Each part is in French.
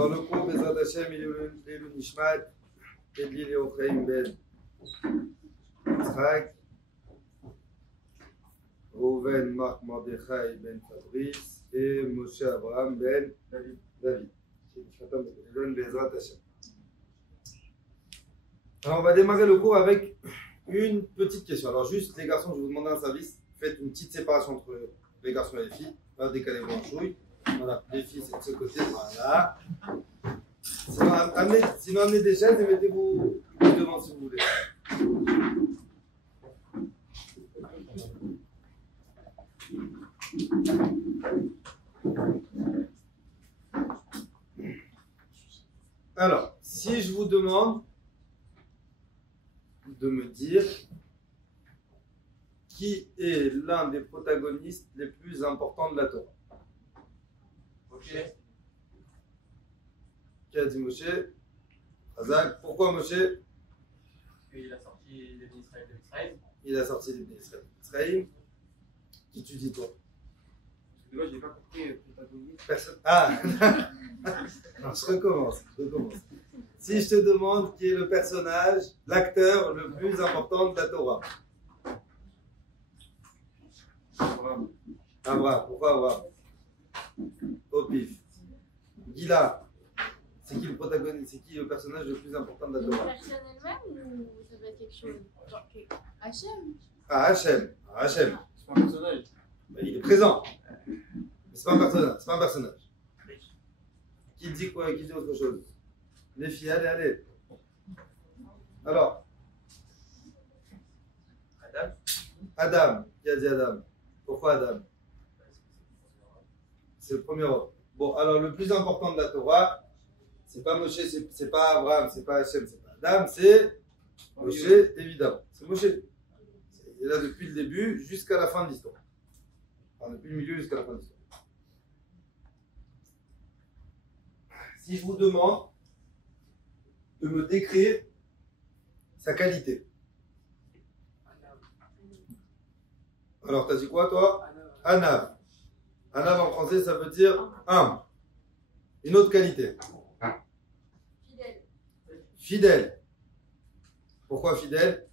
Alors le cours Bezrat Hashem, il est le Nishmat, Edli Leochaim Ben Yitzhak, Reuven Marc Mordechai Ben Fabrice et Moshe Abraham Ben David. Bezrat Hashem. Alors on va démarrer le cours avec une petite question. Alors juste les garçons, je vais vous demander un service. Faites une petite séparation entre les garçons et les filles. Décalez-vous en chouille. Voilà, les filles c'est de ce côté, voilà. Sinon amenez des chaises et mettez-vous devant si vous voulez. Alors, si je vous demande de me dire qui est l'un des protagonistes les plus importants de la Torah. Moshe. Qui a dit Moshe? Hazak. Pourquoi Moshe? Il a sorti les Israël de Israël. Il a sorti les Israël. Qui tu dis toi? Moi, je n'ai pas compris protagoniste. Personne. Ah non, je recommence. Si je te demande qui est le personnage, l'acteur le plus important de la Torah. Abraham. Pourquoi Abraham? Au pif. Gila. C'est qui le protagoniste? C'est qui le personnage le plus important de la Torah? La personne elle-même ou ça peut être quelque chose? Genre Hachem. Ah, Hachem. C'est pas un personnage. Ben, il est présent. Mais c'est pas un personnage. Qui dit quoi? Qui dit autre chose? Les filles, allez. Alors. Adam. Qui a dit Adam? Pourquoi Adam? C'est le premier homme. Bon, alors le plus important de la Torah, c'est pas Moshe, c'est pas Abraham, c'est pas Hachem, c'est pas Adam, c'est Moshe, évidemment. C'est Moshe. Il est là depuis le début jusqu'à la fin de l'histoire. Enfin, depuis le milieu jusqu'à la fin de l'histoire. Si je vous demande de me décrire sa qualité. Alors, t'as dit quoi, toi? Anav. Anav en français, ça veut dire humble. Une autre qualité. Fidèle. Fidèle. Pourquoi fidèle?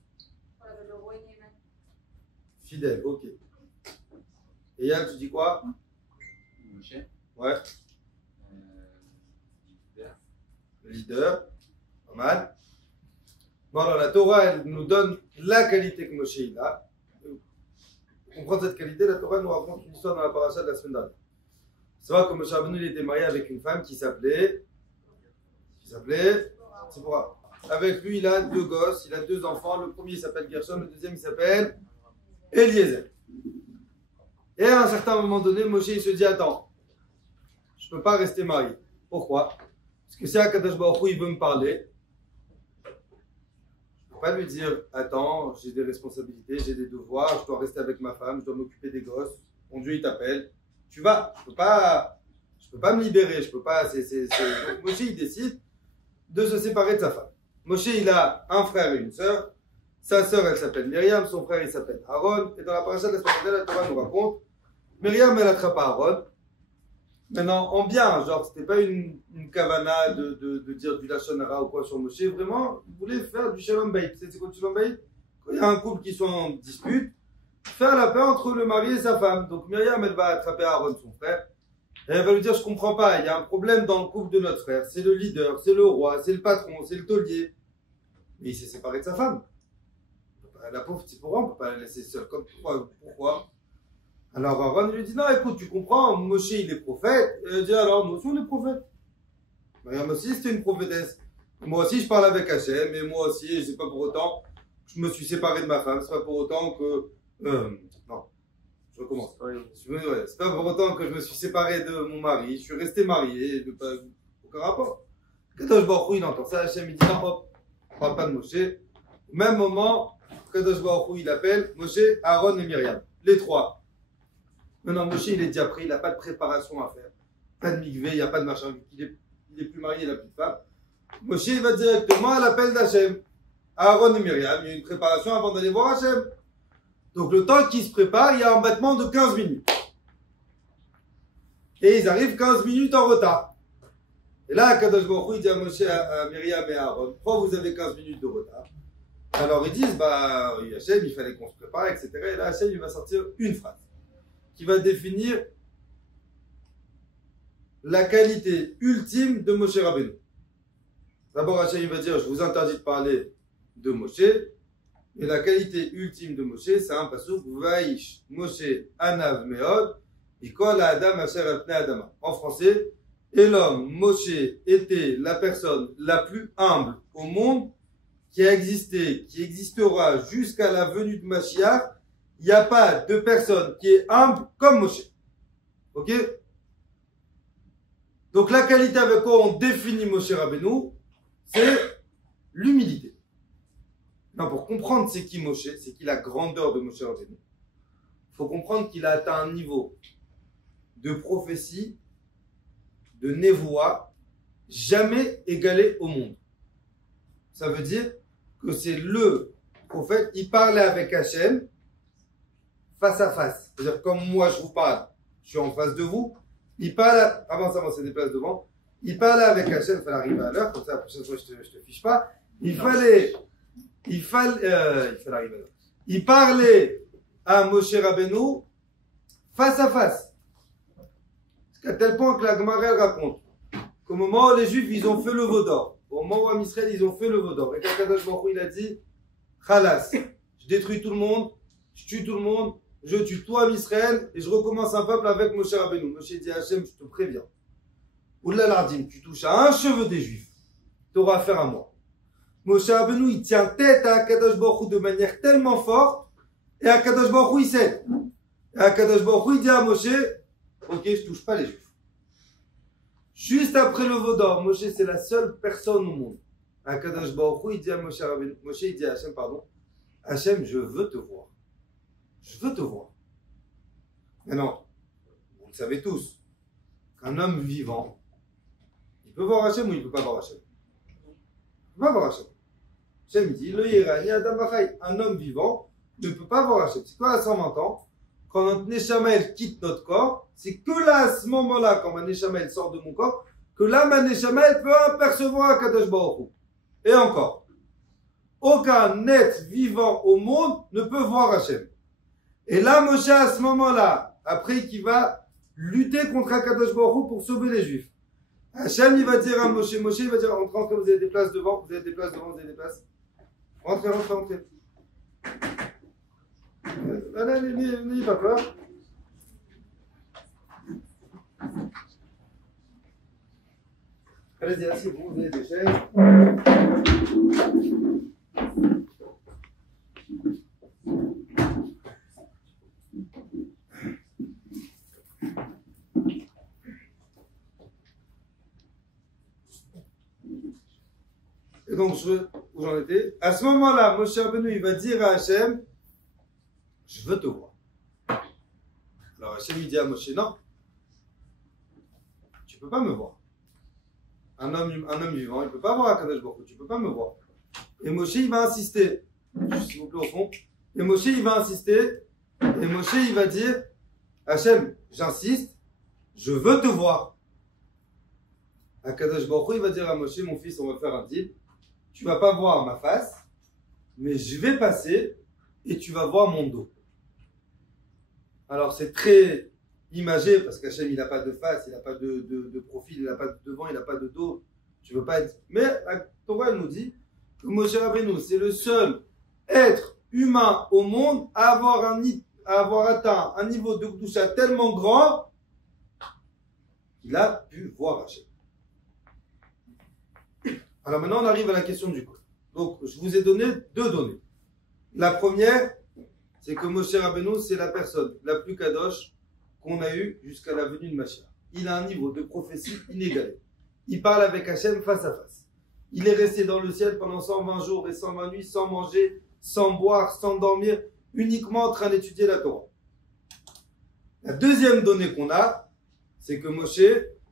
Le roi Néman. Fidèle, ok. Et Yann, tu dis quoi? Moshe. Ouais. Leader. Pas mal. Bon, alors la Torah, elle nous donne la qualité que Moshe il a. Pour comprendre cette qualité, la Torah nous raconte une histoire dans la paracha de la semaine dernière. C'est vrai que Moshe Rabbeinu, il était marié avec une femme qui s'appelait Tzipora. Avec lui, il a 2 gosses, il a 2 enfants. Le premier, il s'appelle Gershom, le deuxième, il s'appelle Eliezer. Et à un certain moment donné, Moshe, il se dit, attends, je ne peux pas rester marié. Pourquoi? Parce que si Akadosh Baruch Hu, il veut me parler, je ne peux pas lui dire, attends, j'ai des responsabilités, j'ai des devoirs, je dois rester avec ma femme, je dois m'occuper des gosses. Mon Dieu, il t'appelle. Tu vas, je peux pas me libérer, je peux pas. Donc Moshe, il décide de se séparer de sa femme. Moshe, il a un frère et une sœur. Sa sœur, elle s'appelle Myriam, son frère, il s'appelle Aaron. Et dans la paracha de la semaine dernière, la Torah nous raconte, Myriam, elle attrape Aaron. Maintenant, en bien, genre, c'était pas une kavana de dire du lachon hara ou quoi sur Moshe. Vraiment, il voulait faire du shalom bayit. C'est quoi du shalom bayit? Quand il y a un couple qui sont en dispute, faire la paix entre le mari et sa femme. Donc Myriam, elle va attraper Aaron, son frère, et elle va lui dire, je comprends pas, il y a un problème dans le couple de notre frère, c'est le leader, c'est le roi, c'est le patron, c'est le taulier. Mais il s'est séparé de sa femme. La pauvre Tzipora, on ne peut pas la laisser seule. Pourquoi? Alors Aaron lui dit, non, écoute, tu comprends, Moshe, il est prophète. Et elle dit, alors, nous aussi, on est prophète. Myriam aussi, c'était une prophétesse. Moi aussi, je parle avec Hachem, et moi aussi, c'est pas pour autant que je me suis séparé de ma femme, c'est pas pour autant que... non, je recommence. C'est pas pour autant que je me suis séparé de mon mari, je suis resté marié, aucun rapport. Kadosh Baruch Hu, il entend ça, Hachem, il dit non, hop, on parle pas de Moshe. Au même moment, Kadosh Baruch Hu, il appelle Moshe, Aaron et Myriam, les 3. Maintenant, Moshe, il est déjà prêt, il n'a pas de préparation à faire, pas de mikvé, il n'y a pas de machin, il est plus marié, il n'a plus de femme. Moshe, il va directement à l'appel d'Hachem. Aaron et Myriam, il y a une préparation avant d'aller voir Hachem. Donc le temps qu'ils se préparent, il y a un battement de 15 minutes. Et ils arrivent 15 minutes en retard. Et là, Akadosh Baruch Hu, il dit à Moshe, à Myriam et à Aaron, pourquoi vous avez 15 minutes de retard? Alors ils disent, bah, Hachem, il fallait qu'on se prépare, etc. Et là, Hachem, il va sortir une phrase qui va définir la qualité ultime de Moshe Rabbeinu. D'abord, Hachem, il va dire, je vous interdis de parler de Moshe. Et la qualité ultime de Moshe, c'est un pasuk, Vaïsh Moshe Anav Meod, Ikol Adam Asher al Pnei Adama. En français, et l'homme, Moshe, était la personne la plus humble au monde qui a existé, qui existera jusqu'à la venue de Mashiach. Il n'y a pas de personne qui est humble comme Moshe. Ok? Donc la qualité avec quoi on définit Moshe Rabbeinu, c'est l'humilité. Non, pour comprendre c'est qui Moshe, c'est qui la grandeur de Moshe Rabbeinu, il faut comprendre qu'il a atteint un niveau de prophétie, de névoie, jamais égalé au monde. Ça veut dire que c'est le prophète, il parlait avec Hachem face à face. C'est-à-dire comme moi je vous parle, je suis en face de vous, il parle, avant ça, on se déplace devant, il parlait avec Hachem, il fallait arriver à l'heure, comme ça la prochaine fois je te fiche pas, il fallait arriver à l'heure. Il parlait à Moshe Rabbeinu face à face. À tel point que la Gemara raconte qu'au moment où les Juifs ils ont fait le veau d'or, au moment où Israël ils ont fait le veau d'or, et qu'Akadosh Baruch Hu il a dit Khalas, je détruis tout le monde, je tue tout le monde, je tue toi Israël et je recommence un peuple avec Moshe Rabbeinu. Moshe dit à Hachem, je te préviens. Oulala Lardim, tu touches à un cheveu des Juifs, tu auras affaire à moi. Moshe Rabbeinu il tient tête à Akadosh Baruch Hu de manière tellement forte et Akadosh Baruch Hu il cède. Et Akadosh Baruch Hu il dit à Moshe, ok, je touche pas les Juifs. Juste après le veau d'or, Moshe c'est la seule personne au monde. Akadosh Baruch Hu il dit à Moshe il dit à Hachem, pardon, Hachem, je veux te voir. Je veux te voir. Maintenant, vous le savez tous, qu'un homme vivant, il peut voir Hachem ou il ne peut pas voir Hachem? Il ne peut pas voir Hachem. Hachem dit, le Yerani Adam Bachai, un homme vivant ne peut pas voir Hachem. C'est quoi à 120 ans? Quand notre Neshama elle quitte notre corps, c'est que là, à ce moment-là, quand ma Neshama elle sort de mon corps, que là, ma Neshama elle peut apercevoir Akadosh Baruch Hu. Et encore, aucun être vivant au monde ne peut voir Hachem. Et là, Moshe, à ce moment-là, après qu'il va lutter contre Akadosh Baruch Hu pour sauver les Juifs, Hachem, il va dire à Moshe, il va dire, rentrez, vous avez des places devant, vous avez des places devant, vous avez des places. Rentrez. Allez, n'ayez pas peur. Allez-y, asseyez-vous, vous avez des chaises. Et donc, où j'en étais? À ce moment-là, Moshe Rabbeinu, il va dire à Hachem, je veux te voir. Alors Hachem il dit à Moshe, non, tu ne peux pas me voir. Un homme vivant, il ne peut pas voir Akadosh Baruch Hu, tu ne peux pas me voir. Et Moshe il va insister, s'il vous plaît au fond, et Moshe il va insister, et Moshe il va dire, Hachem, j'insiste, je veux te voir. Akadosh Baruch Hu il va dire à Moshe, mon fils, on va faire un deal, tu ne vas pas voir ma face, mais je vais passer et tu vas voir mon dos. Alors c'est très imagé parce qu'Hachem il n'a pas de face, il n'a pas de profil, il n'a pas de devant, il n'a pas de dos. Tu veux pas être. Mais la Torah nous dit que Moshe Rabbeinu c'est le seul être humain au monde à avoir atteint un niveau de Kedusha tellement grand qu'il a pu voir Hachem. Alors maintenant on arrive à la question du code. Donc je vous ai donné deux données. La première, c'est que Moshe Rabbeinu, c'est la personne la plus kadosh qu'on a eue jusqu'à la venue de Mashiach. Il a un niveau de prophétie inégalé. Il parle avec Hachem face à face. Il est resté dans le ciel pendant 120 jours et 120 nuits, sans manger, sans boire, sans dormir, uniquement en train d'étudier la Torah. La deuxième donnée qu'on a, c'est que Moshe,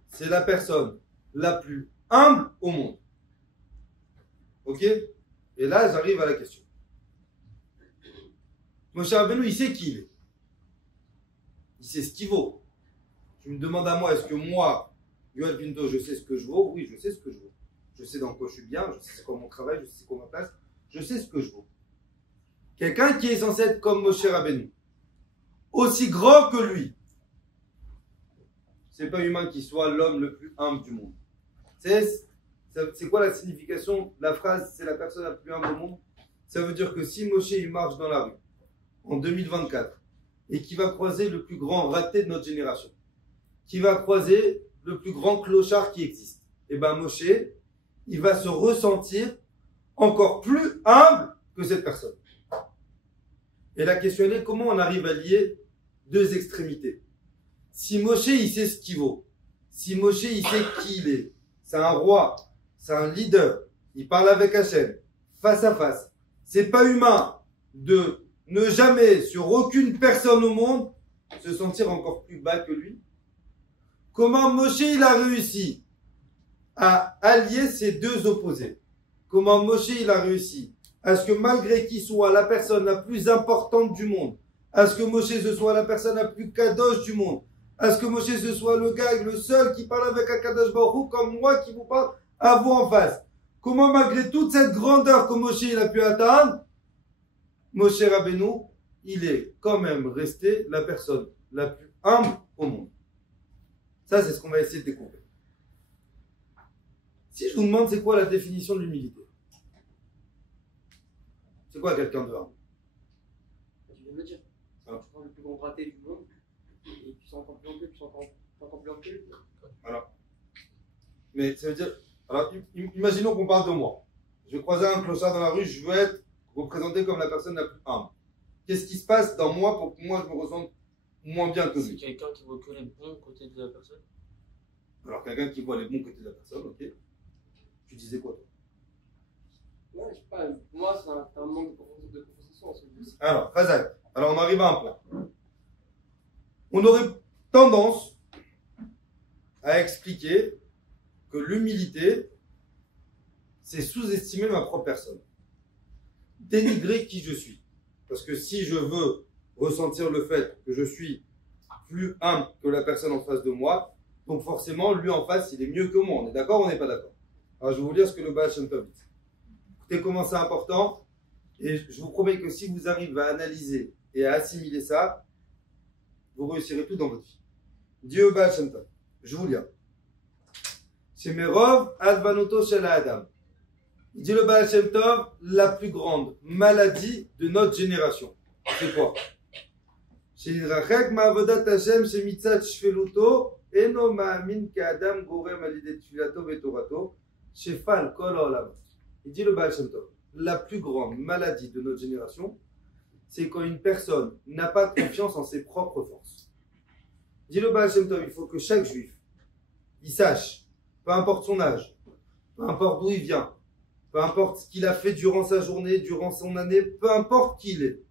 c'est la personne la plus humble au monde. Ok? Et là, j'arrive à la question. Moshe Rabbeinu, il sait qui il est. Il sait ce qu'il vaut. Tu me demandes à moi, est-ce que moi, Yoel Pinto, je sais ce que je vaux. Oui, je sais ce que je vaux. Je sais dans quoi je suis bien, je sais c'est quoi mon travail, je sais c'est quoi ma place. Je sais ce que je vaux. Quelqu'un qui est censé être comme Moshe Rabbeinu, aussi grand que lui, c'est pas humain qu'il soit l'homme le plus humble du monde. C'est quoi la signification de la phrase c'est la personne la plus humble au monde? Ça veut dire que si Moshe il marche dans la rue en 2024 et qui va croiser le plus grand raté de notre génération, qui va croiser le plus grand clochard qui existe, et ben Moshe, il va se ressentir encore plus humble que cette personne. Et la question est comment on arrive à lier deux extrémités. Si Moshe il sait ce qu'il vaut, si Moshe il sait qui il est, c'est un roi, c'est un leader, il parle avec Hachem, face à face, c'est pas humain de ne jamais, sur aucune personne au monde, se sentir encore plus bas que lui. Comment Moshe il a réussi à allier ces deux opposés? Comment Moshe il a réussi à ce que malgré qu'il soit la personne la plus importante du monde, à ce que Moshe ce soit la personne la plus kadosh du monde, à ce que Moshe ce soit le gars, le seul qui parle avec un kadosh Baruch Hu comme moi qui vous parle à vous en face. Comment malgré toute cette grandeur que Moshe il a pu atteindre, Moshe Rabbeinu, il est quand même resté la personne la plus humble au monde. Ça, c'est ce qu'on va essayer de découvrir. Si je vous demande c'est quoi la définition de l'humilité, c'est quoi quelqu'un de humble? Tu viens de le dire. Tu prends le plus grand raté du monde, et tu sens encore plus en plus, tu sens encore plus en plus. Voilà. Mais ça veut dire, alors imaginons qu'on parle de moi. Je vais croiser un clochard dans la rue, je veux être représenté comme la personne la plus humble. Qu'est-ce qui se passe dans moi pour que moi je me ressente moins bien que lui? C'est quelqu'un qui voit que les bons côtés de la personne. Alors quelqu'un qui voit les bons côtés de la personne, ok. Tu disais quoi toi? Ouais, je sais pas, pour moi c'est un manque de confiance en soi. Alors, Razak, alors on arrive à un point. On aurait tendance à expliquer que l'humilité, c'est sous-estimer ma propre personne. Dénigrer qui je suis. Parce que si je veux ressentir le fait que je suis plus humble que la personne en face de moi, donc forcément, lui en face, il est mieux que moi. On est d'accord ou on n'est pas d'accord? Alors, je vais vous lire ce que le Baal Shem Tov dit. Écoutez comment c'est important. Et je vous promets que si vous arrivez à analyser et à assimiler ça, vous réussirez tout dans votre vie. Dieu Baal Shem Tov. Je vous lis. Shemerov Advanoto Shel Adam. Il dit le Baal Shem Tov, la plus grande maladie de notre génération. C'est quoi? Shirachek ma'avodat Hashem shemitzat shfeluto eno ma'amin ka'adam gorem alidet tfilato vetorato shefal kol olam. Il dit le Baal Shem Tov, la plus grande maladie de notre génération, c'est quand une personne n'a pas confiance en ses propres forces. Il dit le Baal Shem Tov, il faut que chaque juif, il sache, peu importe son âge, peu importe d'où il vient, peu importe ce qu'il a fait durant sa journée, durant son année, peu importe qui il est,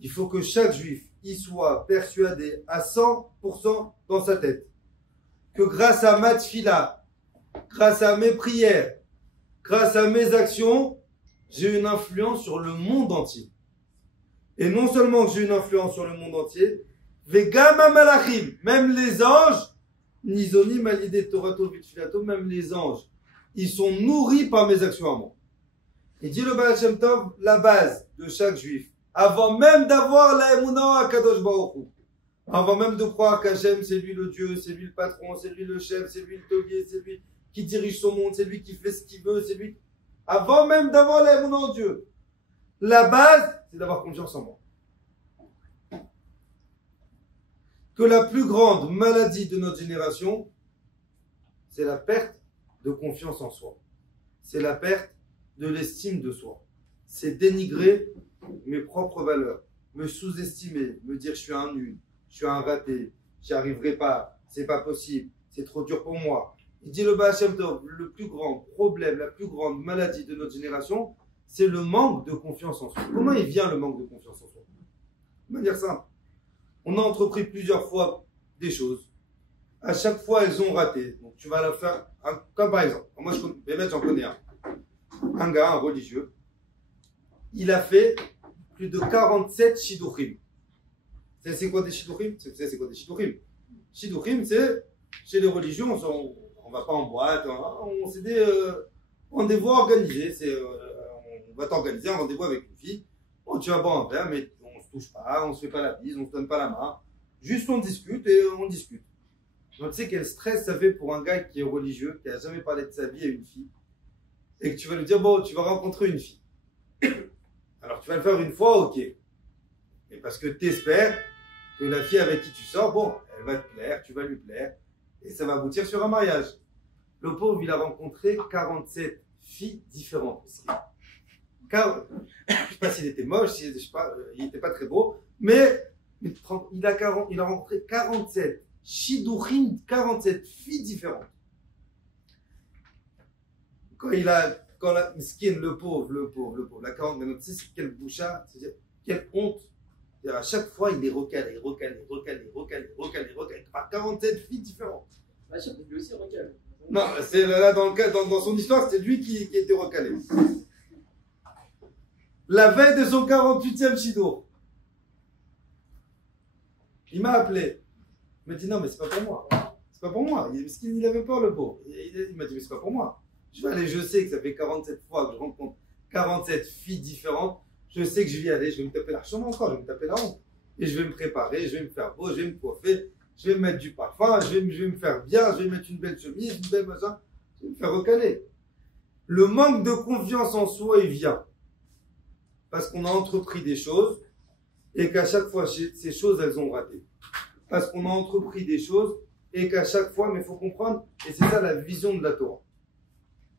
il faut que chaque juif y soit persuadé à 100% dans sa tête que grâce à ma tfila, grâce à mes prières, grâce à mes actions, j'ai une influence sur le monde entier. Et non seulement que j'ai une influence sur le monde entier, Vegama malachim, même les anges, Nizoni malide torato vitfilato, même les anges, ils sont nourris par mes actions à moi. Et dit le Baal Shem Tov, la base de chaque juif, avant même d'avoir la Emunah à Kadosh Baruch Hu, avant même de croire qu'Hachem c'est lui le Dieu, c'est lui le patron, c'est lui le chef, c'est lui le taulier, c'est lui qui dirige son monde, c'est lui qui fait ce qu'il veut, c'est lui. Avant même d'avoir la Emunah en Dieu, la base, c'est d'avoir confiance en moi. Que la plus grande maladie de notre génération, c'est la perte de confiance en soi. C'est la perte de l'estime de soi. C'est dénigrer mes propres valeurs, me sous-estimer, me dire je suis un nul, je suis un raté, j'y arriverai pas, c'est pas possible, c'est trop dur pour moi. Il dit le Baal Shem Tov, le plus grand problème, la plus grande maladie de notre génération, c'est le manque de confiance en soi. Comment il vient le manque de confiance en soi? De manière simple. On a entrepris plusieurs fois des choses. À chaque fois, elles ont raté. Donc, tu vas la faire, comme par exemple, moi, j'en connais un. Un gars, un religieux. Il a fait plus de 47 shidduchim. C'est quoi des shidduchim? C'est quoi des shidduchim? Shidduchim, c'est, chez les religieux, on va pas en boîte, c'est des rendez-vous organisés. On va t'organiser un rendez-vous avec une fille. Bon, tu vas boire un verre, mais on se touche pas, on se fait pas la bise, on se donne pas la main. Juste on discute et on discute. Donc tu sais quel stress ça fait pour un gars qui est religieux, qui a jamais parlé de sa vie à une fille, et que tu vas lui dire, bon, tu vas rencontrer une fille. Alors tu vas le faire une fois, ok. Et parce que tu espères que la fille avec qui tu sors, bon, elle va te plaire, tu vas lui plaire, et ça va aboutir sur un mariage. Le pauvre, il a rencontré 47 filles différentes. Car, je ne sais pas s'il était moche, je sais pas, il n'était pas très beau, mais il a rencontré 47 shidouchim, 47 filles différentes. Quand la skin, le pauvre, la 40 minutes, tu sais, quelle boucha, c'est-à-dire, quelle honte. À chaque fois, il est recalé par 47 filles différentes. Ah, je lui aussi recalé. Non, c'est là, dans son histoire, c'est lui qui était recalé. La veille de son 48e shidour, il m'a appelé. Il m'a dit non, mais c'est pas pour moi. C'est pas pour moi. Il avait peur, le pauvre. Il m'a dit, mais c'est pas pour moi. Je vais aller, je sais que ça fait 47 fois que je rencontre 47 filles différentes. Je sais que je vais y aller, je vais me taper la chambre encore, je vais me taper la honte. Et je vais me préparer, je vais me faire beau, je vais me coiffer, je vais me mettre du parfum, je vais me faire bien, je vais mettre une belle chemise, une belle machin. Je vais me faire recaler. Le manque de confiance en soi, il vient. Parce qu'on a entrepris des choses et qu'à chaque fois, ces choses, elles ont raté. Parce qu'on a entrepris des choses et qu'à chaque fois, mais il faut comprendre, et c'est ça la vision de la Torah.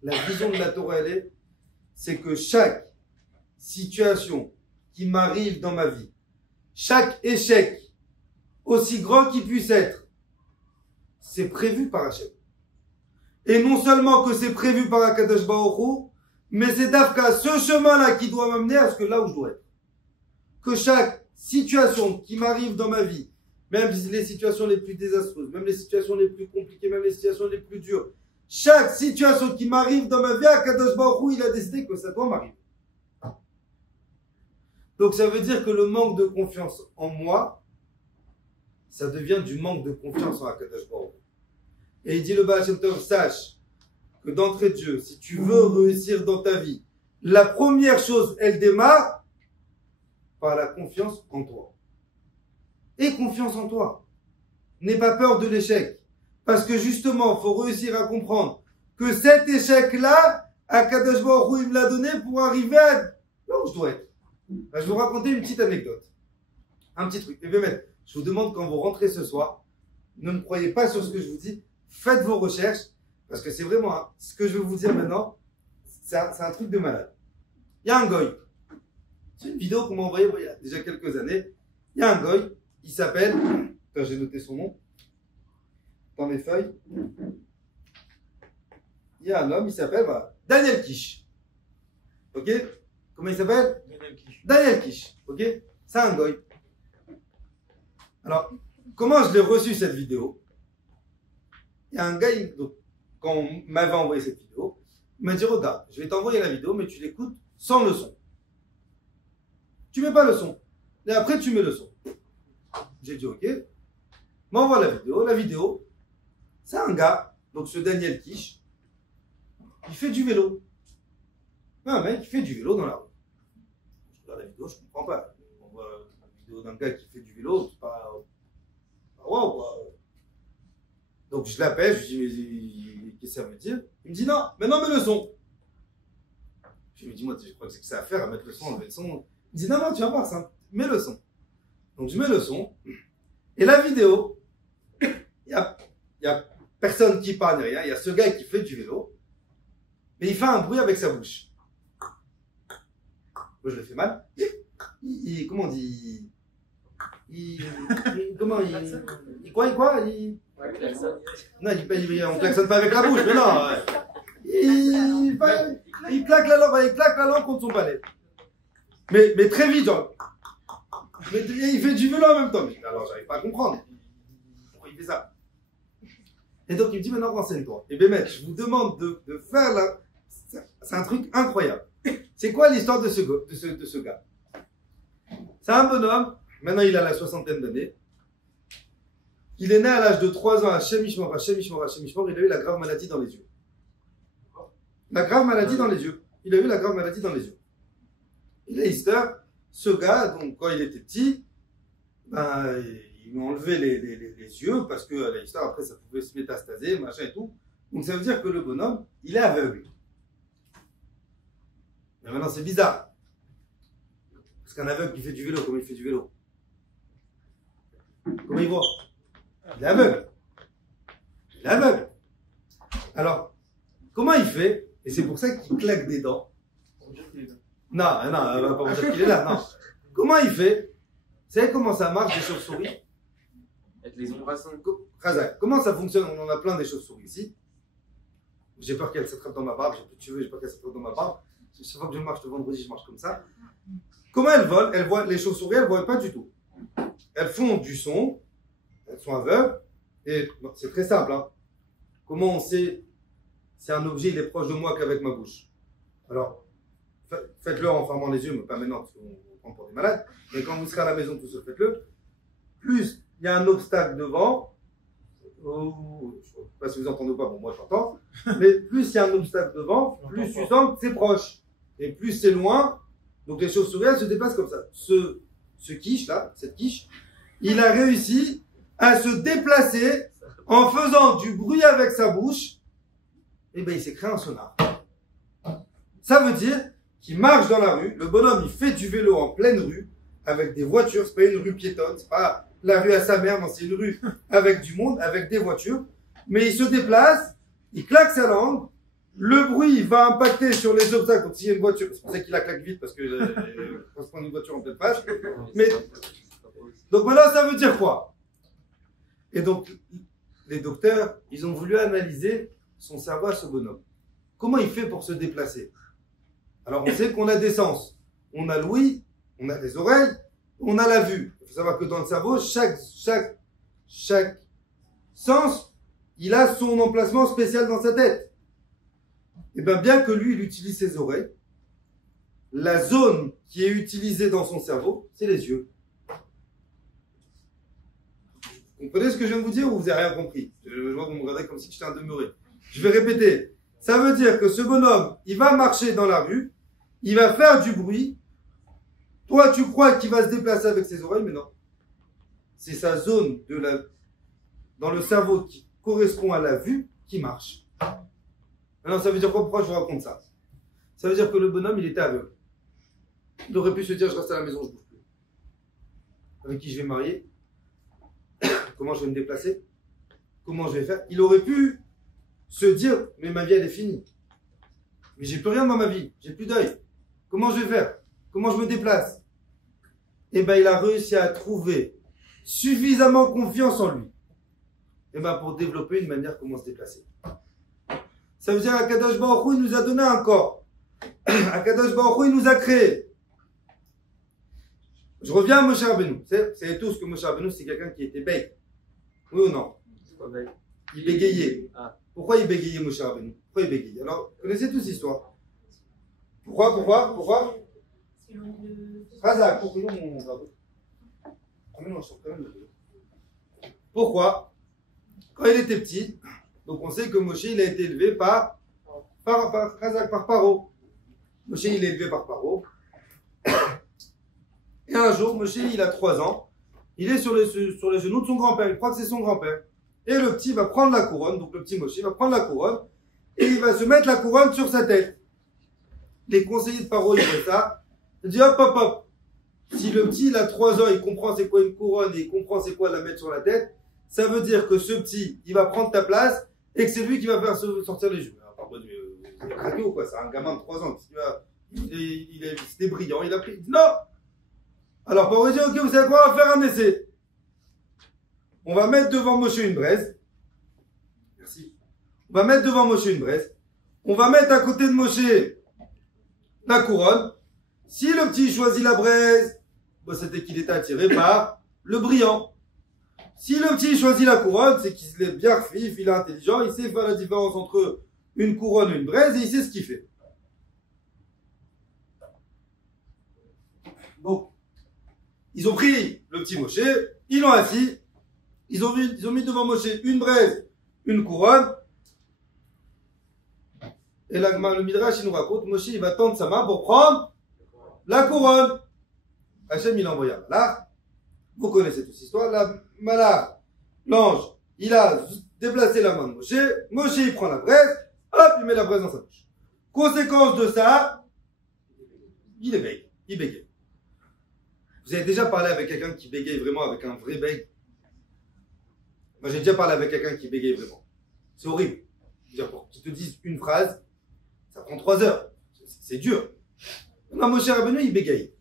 La vision de la Torah, c'est que chaque situation qui m'arrive dans ma vie, chaque échec, aussi grand qu'il puisse être, c'est prévu par Hachem. Et non seulement que c'est prévu par Akadosh Baruch Hu, mais c'est d'Afka ce chemin-là qui doit m'amener à ce que là où je dois être. Que chaque situation qui m'arrive dans ma vie, même les situations les plus désastreuses, même les situations les plus compliquées, même les situations les plus dures, chaque situation qui m'arrive dans ma vie, Akadosh Baruch Hu, il a décidé que ça doit m'arriver. Donc ça veut dire que le manque de confiance en moi, ça devient du manque de confiance en Akadosh Baruch Hu. Et il dit le Baal Shem Tov, sache que d'entrée de jeu, si tu veux réussir dans ta vie, la première chose, elle démarre par la confiance en toi. Et confiance en toi. N'aie pas peur de l'échec. Parce que justement, il faut réussir à comprendre que cet échec-là, Akadosh Baruch Hu, il me l'a donné pour arriver à là où je dois être. Je vais vous raconter une petite anecdote. Un petit truc. Et bien, je vous demande quand vous rentrez ce soir, ne croyez pas sur ce que je vous dis, faites vos recherches, parce que c'est vraiment, ce que je vais vous dire maintenant, c'est un truc de malade. Il y a un goy. C'est une vidéo qu'on m'a envoyée il y a déjà quelques années. Il y a un goy, il s'appelle, j'ai noté son nom, dans mes feuilles. Il y a un homme, il s'appelle, voilà, Daniel Kish. Ok? Comment il s'appelle? Daniel Kish. Ok? C'est un goy. Alors, comment je l'ai reçu cette vidéo? Il y a un gars, donc, quand on m'avait envoyé cette vidéo, il m'a dit, regarde, je vais t'envoyer la vidéo, mais tu l'écoutes sans le son. Tu mets pas le son. Et après, tu mets le son. J'ai dit, ok. M'envoie la vidéo. La vidéo, c'est un gars, donc ce Daniel Kish, il fait du vélo. Un mec qui fait du vélo dans la rue. Je regarde la vidéo, je comprends pas. On voit une vidéo d'un gars qui fait du vélo, c'est pas waouh, quoi. Donc je l'appelle, je lui dis, mais qu'est-ce que ça veut dire? Il me dit non, maintenant mets le son. Je lui dis, moi, je crois que c'est que ça à faire à mettre le son, enlever le son. Il me dit non, tu vas voir ça, mets le son. Donc je mets le son. Et la vidéo, il y a personne qui parle ni rien, il y a ce gars qui fait du vélo, mais il fait un bruit avec sa bouche. Moi, je le fais mal. Comment on dit? Comment il quoi non, on klaxonne pas avec la bouche, mais non. Il claque la langue contre son palais. Mais très vite, genre. Mais il fait du vélo en même temps. Alors, j'arrive pas à comprendre. Pourquoi il fait ça? Et donc, il me dit, maintenant, renseigne-toi. Et bien, maître, je vous demande de faire là. C'est un truc incroyable. C'est quoi l'histoire de ce gars? C'est un bonhomme. Maintenant, il a la soixantaine d'années. Il est né à l'âge de 3 ans à Hachem Yishmor, il a eu la grave maladie dans les yeux. La grave maladie dans les yeux. Il a eu la grave maladie dans les yeux. Et là, Easter, ce gars, donc quand il était petit, ben, ils lui ont enlevé les yeux parce que à Easter, après, ça pouvait se métastaser, machin et tout. Donc ça veut dire que le bonhomme, il est aveugle. Mais maintenant, c'est bizarre. Parce qu'un aveugle qui fait du vélo, comment il fait du vélo? Comment il voit? Il est aveugle. Il est aveugle. Alors, comment il fait? Et c'est pour ça qu'il claque des dents. Non, on va pas vous dire qu'il est là, non. Comment il fait? Vous savez comment ça marche, des chauves-souris? Avec les embrassants. Razak, comment ça fonctionne? On en a plein des chauves-souris ici. J'ai peur qu'elle s'attrape dans ma barbe, j'ai plus de cheveux, j'ai peur qu'elle s'attrape dans ma barbe. Chaque fois que je marche le vendredi, je marche comme ça. Comment elles volent? Elles voient, les chauves-souris, elles ne voient pas du tout. Elles font du son, elles sont aveugles, et bon, c'est très simple. Hein. Comment on sait si un objet il est proche de moi qu'avec ma bouche? Alors, faites-le en fermant les yeux, mais pas maintenant, parce qu'on vous prend pour des malades. Mais quand vous serez à la maison tout seul, faites-le. Plus il y a un obstacle devant, je ne sais pas si vous entendez ou pas, bon, moi j'entends, mais plus il y a un obstacle devant, plus tu sens que c'est proche. Et plus c'est loin, donc les chauves-souris, elles se déplacent comme ça. Ce quiche là, cette quiche, il a réussi à se déplacer en faisant du bruit avec sa bouche. Et ben il s'est créé un sonar. Ça veut dire qu'il marche dans la rue, le bonhomme il fait du vélo en pleine rue, avec des voitures, c'est pas une rue piétonne, c'est pas la rue à sa mère, non, c'est une rue avec du monde, avec des voitures, mais il se déplace, il claque sa langue, le bruit va impacter sur les obstacles, donc s'il y a une voiture, c'est pour ça qu'il la claque vite, parce que on se prend une voiture en pleine face, mais, donc voilà, ça veut dire quoi? Et donc, les docteurs, ils ont voulu analyser son cerveau à ce bonhomme. Comment il fait pour se déplacer? Alors, on sait qu'on a des sens. On a l'ouïe, on a les oreilles, on a la vue. Il faut savoir que dans le cerveau, chaque sens, il a son emplacement spécial dans sa tête. Et bien que lui, il utilise ses oreilles, la zone qui est utilisée dans son cerveau, c'est les yeux. Vous comprenez ce que je viens de vous dire ou vous n'avez rien compris? Je vois que vous me regardez comme si j'étais un demeuré. Je vais répéter. Ça veut dire que ce bonhomme, il va marcher dans la rue, il va faire du bruit. Toi, tu crois qu'il va se déplacer avec ses oreilles, mais non. C'est sa zone dans le cerveau qui correspond à la vue qui marche. Maintenant, ça veut dire quoi? Pourquoi je vous raconte ça? Ça veut dire que le bonhomme, il était aveugle. Il aurait pu se dire, je reste à la maison, je ne bouge plus. Avec qui je vais me marier? Comment je vais me déplacer? Comment je vais faire? Il aurait pu se dire, mais ma vie, elle est finie. Mais j'ai plus rien dans ma vie. J'ai plus d'œil. Comment je vais faire? Comment je me déplace? Eh bien, il a réussi à trouver suffisamment confiance en lui. Eh bien, pour développer une manière comment se déplacer. Ça veut dire qu'Akadosh Baruch Hu, il nous a donné un corps. Akadosh Baruch Hu, il nous a créé. Je reviens à Moshe Rabbeinu. Vous savez tous que Moshe Rabbeinu, c'est quelqu'un qui était bête. Oui ou non? Il bégayait. Ah. Pourquoi il bégayait, Moshe Rabbeinu? Pourquoi il bégayait? Alors, vous connaissez tous l'histoire. Pourquoi Razak, pourquoi? Quand il était petit, donc on sait que Moshe, il a été élevé par Paro. Moshe, il est élevé par Paro. Et un jour, Moshe, il a 3 ans, il est sur les genoux de son grand-père, il croit que c'est son grand-père. Et le petit va prendre la couronne, donc le petit Moshe va prendre la couronne, et il va se mettre la couronne sur sa tête. Les conseillers de Paro, ils voient ça, ils disent hop, hop, hop. Si le petit, il a 3 ans, il comprend c'est quoi une couronne, et il comprend c'est quoi la mettre sur la tête, ça veut dire que ce petit, il va prendre ta place, et que c'est lui qui va faire sortir les jeux. Alors, pardon, vous avez craqué ou quoi? C'est un gamin de 3 ans, c'était brillant, il a pris, non! Alors, Paro dit, ok, vous savez quoi, on va faire un essai. On va mettre devant Moshe une braise. Merci. On va mettre devant Moshe une braise. On va mettre à côté de Moshe la couronne. Si le petit choisit la braise, bah, c'était qu'il était attiré par le brillant. Si le petit choisit la couronne, c'est qu'il est bien fif, il est intelligent, il sait faire la différence entre une couronne et une braise et il sait ce qu'il fait. Donc, ils ont pris le petit Moshe, ils l'ont assis, Ils ont mis devant Moshe une braise, une couronne. Et là, le Midrash, il nous raconte, Moshe, il va tendre sa main pour prendre la couronne. Hachem, il a envoyé un malach. Vous connaissez toute cette histoire. La malach, l'ange, il a déplacé la main de Moshe. Moshe, il prend la braise. Hop, il met la braise dans sa bouche. Conséquence de ça, il éveille. Il bégaye. Vous avez déjà parlé avec quelqu'un qui bégaye vraiment, avec un vrai bègue? Moi, j'ai déjà parlé avec quelqu'un qui bégaye vraiment. C'est horrible. Je veux dire, pour qu'ils te disent une phrase, ça prend 3 heures. C'est dur. Non, Moshe Rabbeinu, il bégaye.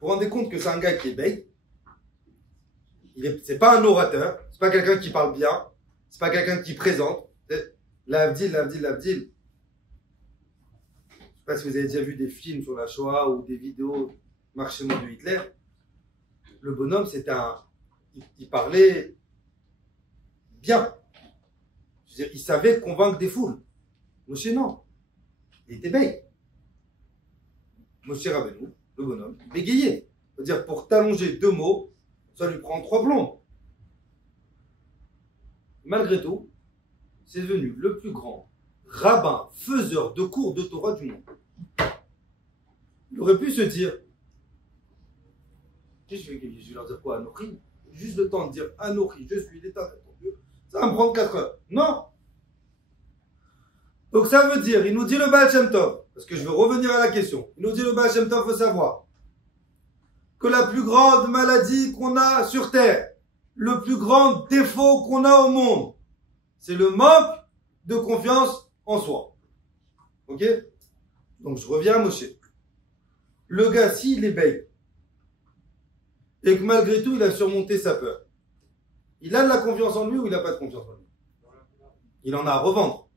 Vous vous rendez compte que c'est un gars qui bégaye. C'est pas un orateur. C'est pas quelqu'un qui parle bien. C'est pas quelqu'un qui présente. L'Avdil. Je sais pas si vous avez déjà vu des films sur la Shoah ou des vidéos marchement de Hitler. Le bonhomme, il parlait bien. Je veux dire, il savait convaincre des foules. Moshe, non. Il était bègue. Moshe Rabbeinu, le bonhomme, il bégayait. C'est-à-dire, pour t'allonger 2 mots, ça lui prend 3 plombs. Malgré tout, c'est devenu le plus grand rabbin, faiseur de cours de Torah du monde. Il aurait pu se dire, je vais leur dire quoi, Anochi? Juste le temps de dire Anochi, je suis l'Éternel ton Dieu, ça va me prendre 4 heures. Non. Donc ça veut dire, il nous dit le Baal Shem Tov, parce que je veux revenir à la question, il nous dit le Baal Shem Tov, il faut savoir que la plus grande maladie qu'on a sur Terre, le plus grand défaut qu'on a au monde, c'est le manque de confiance en soi. Ok? Donc je reviens à Moshe. Le gars, s'il est bègue, et que malgré tout, il a surmonté sa peur, il a de la confiance en lui ou il n'a pas de confiance en lui? Il en a à revendre.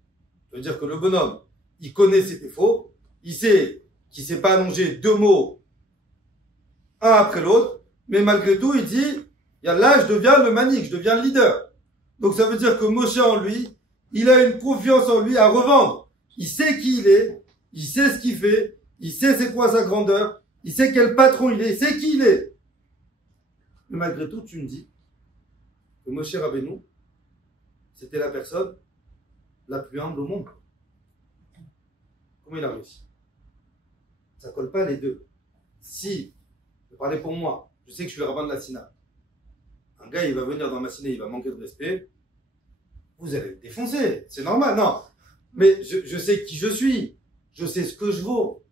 Ça veut dire que le bonhomme, il connaît ses défauts, il sait qu'il ne s'est pas allongé 2 mots, un après l'autre, mais malgré tout, il dit, là, je deviens le manik, je deviens le leader. Donc ça veut dire que Moshe en lui, il a une confiance en lui à revendre. Il sait qui il est, il sait ce qu'il fait, il sait c'est quoi sa grandeur, il sait quel patron il est, il sait qui il est. Mais malgré tout, tu me dis que Moshe Rabbeinu, c'était la personne la plus humble au monde. Comment il a réussi? Ça colle pas les deux. Si, je vais parler pour moi, je sais que je suis le rabbin de la Sina. Un gars, il va venir dans ma Sina, il va manquer de respect. Vous allez le défoncer, c'est normal, non. Mais je sais qui je suis, je sais ce que je vaux.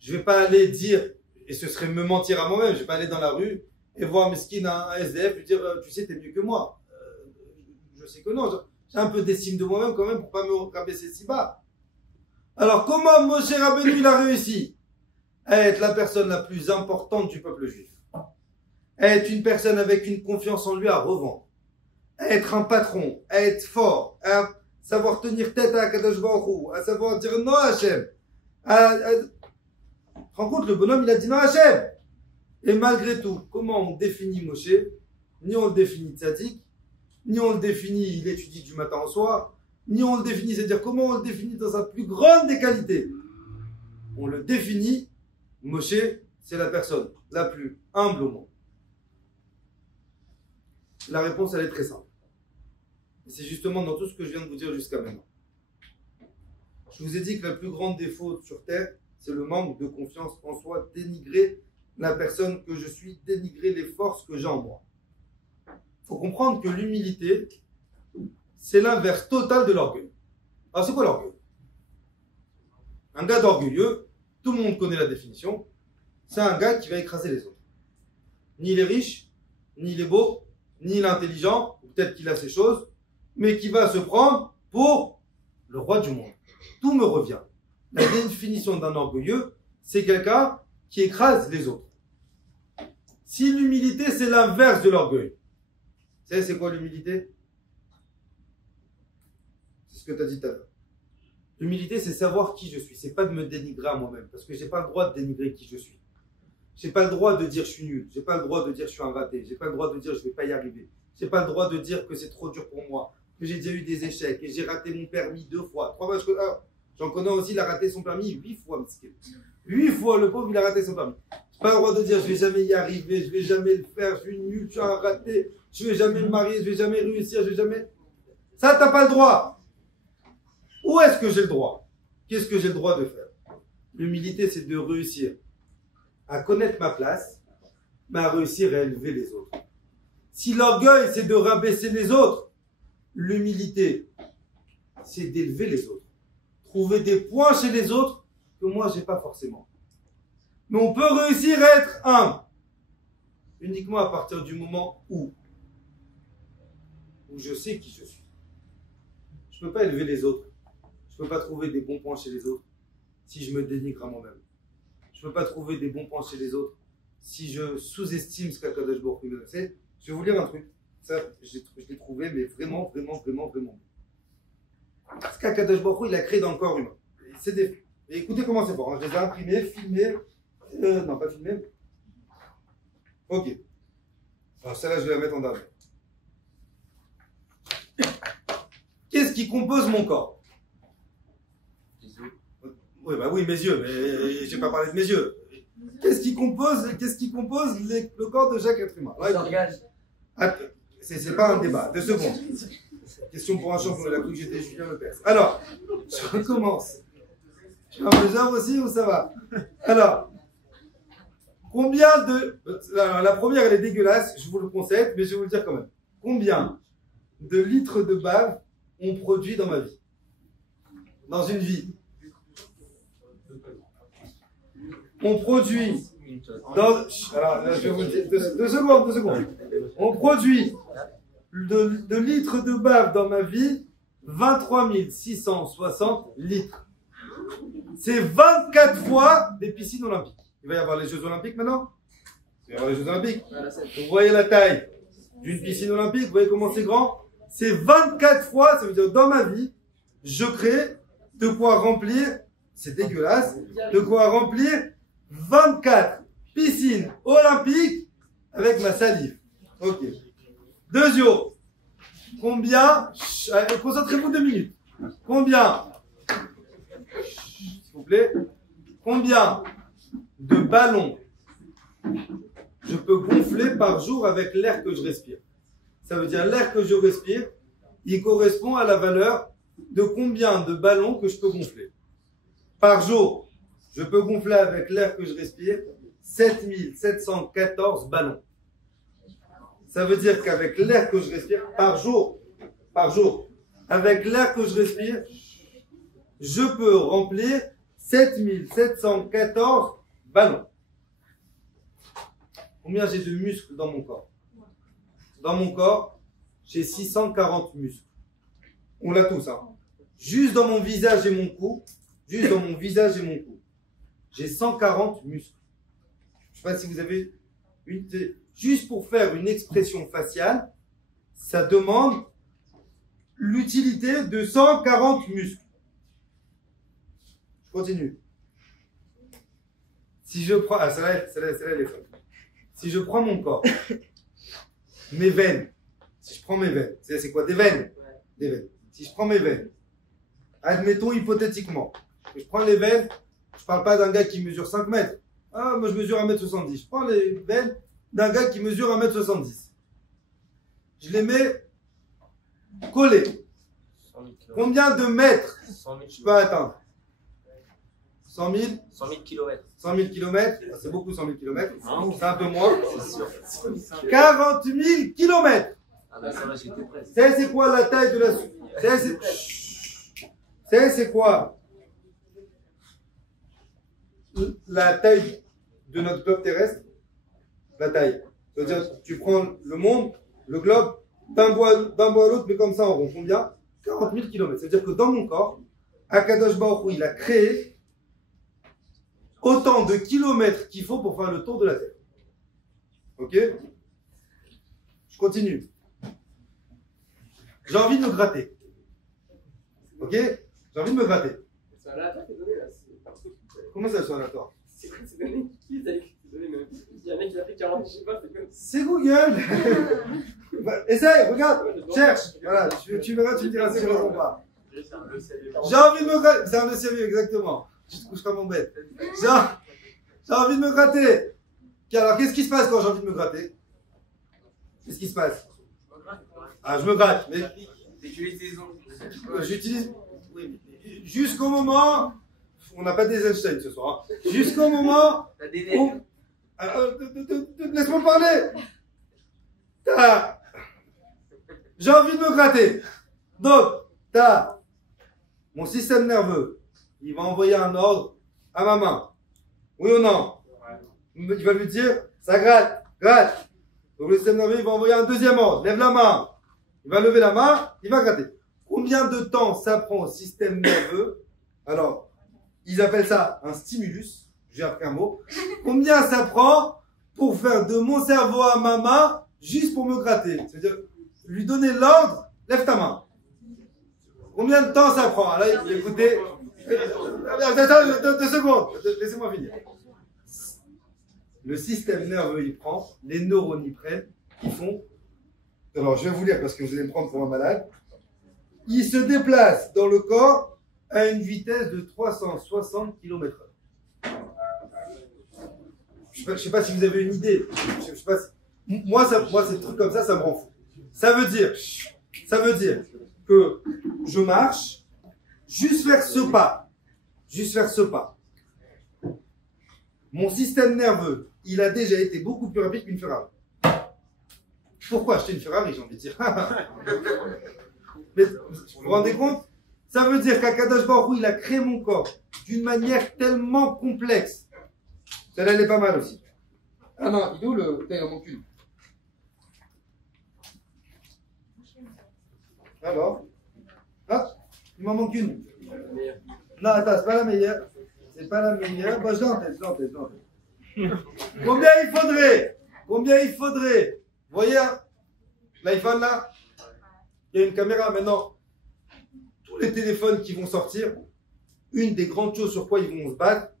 Je vais pas aller dire, et ce serait me mentir à moi-même, je vais pas aller dans la rue et voir Meskin, un SDF, lui dire, tu sais, t'es mieux que moi. Je sais que non, j'ai un peu d'estime de moi-même quand même pour pas me rabaisser si bas. Alors comment Moshe Rabbeinu il a réussi à être la personne la plus importante du peuple juif, à être une personne avec une confiance en lui à revendre, à être un patron, à être fort, à savoir tenir tête à Kadosh Baruch Hu, à savoir dire non à Hachem. Rends compte, le bonhomme il a dit non à Hachem. Et malgré tout, comment on définit Moshe? Ni on le définit tzaddik, ni on le définit il étudie du matin au soir, ni on le définit, c'est-à-dire comment on le définit dans sa plus grande des qualités. On le définit, Moshe, c'est la personne la plus humble au monde. La réponse, elle est très simple. Et c'est justement dans tout ce que je viens de vous dire jusqu'à maintenant. Je vous ai dit que le plus grand défaut sur Terre, c'est le manque de confiance en soi, dénigrer la personne que je suis, dénigrer les forces que j'ai en moi. Il faut comprendre que l'humilité, c'est l'inverse total de l'orgueil. Alors c'est quoi l'orgueil? Un gars d'orgueilleux, tout le monde connaît la définition, c'est un gars qui va écraser les autres. Ni il est riche, ni il est beau, ni il est intelligent, ou peut-être qu'il a ses choses, mais qui va se prendre pour le roi du monde. Tout me revient. La définition d'un orgueilleux, c'est quelqu'un qui écrase les autres. Si l'humilité, c'est l'inverse de l'orgueil. Vous savez, c'est quoi l'humilité? C'est ce que tu as dit tout à l'heure. L'humilité, c'est savoir qui je suis. C'est pas de me dénigrer à moi-même. Parce que j'ai pas le droit de dénigrer qui je suis. J'ai pas le droit de dire je suis nul. J'ai pas le droit de dire je suis un raté. J'ai pas le droit de dire je vais pas y arriver. J'ai pas le droit de dire que c'est trop dur pour moi. Que j'ai déjà eu des échecs. Et j'ai raté mon permis 2 fois. 3 fois. J'en connais aussi, il a raté son permis 8 fois. 8 fois, le pauvre, il a raté son permis. Pas le droit de dire je vais jamais y arriver, je vais jamais le faire, je suis nul, je suis un raté, je vais jamais me marier, je vais jamais réussir, je vais jamais. Ça, t'as pas le droit. Où est-ce que j'ai le droit? Qu'est-ce que j'ai le droit de faire? L'humilité, c'est de réussir à connaître ma place, mais à réussir à élever les autres. Si l'orgueil, c'est de rabaisser les autres, l'humilité, c'est d'élever les autres. Trouver des points chez les autres que moi, j'ai pas forcément. Mais on peut réussir à être humble uniquement à partir du moment où je sais qui je suis. Je ne peux pas élever les autres. Je ne peux pas trouver des bons points chez les autres si je me dénigre à moi-même. Je ne peux pas trouver des bons points chez les autres si je sous-estime ce qu'Akadosh Baruch Hu me fait. Je vais vous lire un truc. Ça, je l'ai trouvé, mais vraiment. Ce qu'Akadosh Baruch Hu, il a créé dans le corps humain. Et écoutez comment c'est fort. Hein. Je les ai imprimés, filmés. Non, pas filmés. Ok. Alors celle-là, je vais la mettre en dernier. Qu'est-ce qui compose mon corps? Oui, bah oui, mes yeux, mais je n'ai pas parlé de mes yeux. Qu'est-ce qui compose le corps de chaque être humain? C'est pas un débat. 2 secondes. Question pour un champion. Il a cru que j'étais Julien Lepers. Alors, je recommence. Tu as un buzzer aussi ou ça va? Alors, combien de... La première, elle est dégueulasse, je vous le concède, mais je vais vous le dire quand même. Combien de litres de bave on produit dans ma vie? Dans une vie. On produit... Alors, là, je vais vous le dire. 2 secondes. On produit de litres de bave dans ma vie 23 660 litres. C'est 24 fois des piscines olympiques. Il va y avoir les Jeux Olympiques maintenant. Il va y avoir les Jeux Olympiques. Vous voyez la taille d'une piscine olympique, vous voyez comment c'est grand? C'est 24 fois, ça veut dire dans ma vie, je crée de quoi remplir, c'est dégueulasse, de quoi remplir 24 piscines olympiques avec ma salive. Ok. Deuxièmement, combien, concentrez-vous 2 minutes, combien, s'il vous plaît, combien de ballons je peux gonfler par jour avec l'air que je respire? Ça veut dire l'air que je respire, il correspond à la valeur de combien de ballons que je peux gonfler. Par jour, je peux gonfler avec l'air que je respire 7714 ballons. Ça veut dire qu'avec l'air que je respire, par jour, avec l'air que je respire, je peux remplir 7714 ballons. Combien j'ai de muscles dans mon corps? Dans mon corps, j'ai 640 muscles. On l'a tous, hein. Juste dans mon visage et mon cou, j'ai 140 muscles. Je ne sais pas si vous avez juste pour faire une expression faciale, ça demande l'utilité de 140 muscles. Je continue. Si je prends, celle-là, elle est folle. Si je prends mon corps, mes veines, si je prends mes veines, c'est quoi? Des veines? Des veines. Si je prends mes veines, admettons hypothétiquement, que je prends les veines, je ne parle pas d'un gars qui mesure 5 mètres. Ah, moi je mesure 1m70. Je prends les veines d'un gars qui mesure 1m70. Je les mets collés. Combien de mètres je peux atteindre? 100 000 km. 100 000 km, c'est beaucoup 100 000 km, c'est un peu moins. 40 000 km. Ah bah ça va, j'étais presque. C'est quoi la taille de la... C'est quoi la taille de notre globe terrestre? La taille. C'est-à-dire, tu prends le monde, le globe, d'un bout à l'autre, mais comme ça en rond. Combien? 40 000 km. C'est-à-dire que dans mon corps, Akadosh Baruch Hu, il a créé autant de kilomètres qu'il faut pour faire le tour de la Terre. Ok? Je continue. J'ai envie de me gratter. Ok? J'ai envie de me gratter. C'est aléatoire qui est donné là. Comment ça, c'est aléatoire? C'est quoi ces données? Qui t'a écrit ces données même? Il y a un mec qui a fait 40, je sais pas, c'est quoi? C'est Google. Bah, essaye, regarde, cherche. Voilà, tu verras, tu me diras si je réponds pas. J'ai envie de me gratter. C'est un de sérieux, exactement. Tu te couches comme mon bête. J'ai envie de me gratter. Alors, qu'est-ce qui se passe quand j'ai envie de me gratter? Qu'est-ce qui se passe? Ah, je me gratte, mais j'utilise. Oui, jusqu'au moment. On n'a pas des Einstein ce soir. Hein. Jusqu'au moment. Où... Laisse-moi parler. J'ai envie de me gratter. Donc, mon système nerveux, il va envoyer un ordre à ma main. Oui ou non? Il va lui dire, ça gratte, gratte. Donc le système nerveux, il va envoyer un deuxième ordre. Lève la main. Il va lever la main, il va gratter. Combien de temps ça prend au système nerveux? Alors, ils appellent ça un stimulus. J'ai appris un mot. Combien ça prend pour faire de mon cerveau à ma main juste pour me gratter? C'est-à-dire, lui donner l'ordre, lève ta main. Combien de temps ça prend? Alors, écoutez, 2 secondes, laissez-moi finir. Le système nerveux, il prend, les neurones, ils prennent, ils font. Alors, je vais vous lire parce que vous allez me prendre pour un malade. Il se déplace dans le corps à une vitesse de 360 km/h. Je ne sais pas si vous avez une idée. Je sais pas si... moi, ces trucs comme ça me rend fou. Ça veut dire que je marche, juste faire ce pas. Mon système nerveux, il a déjà été beaucoup plus rapide qu'une Ferrari. Pourquoi acheter une Ferrari, j'ai envie de dire. Mais vous vous rendez compte? Ça veut dire qu'Akadosh Baruch Hu, il a créé mon corps d'une manière tellement complexe. Celle-là, elle est pas mal aussi. Ah non, il est où le... il en manque une. Alors? Ah, il m'en manque une. Non, attends, c'est pas la meilleure. C'est pas la meilleure. Bon, je l'ai en tête. Combien il faudrait? Vous voyez, hein, l'iPhone là? Il y a une caméra maintenant. Tous les téléphones qui vont sortir, une des grandes choses sur quoi ils vont se battre,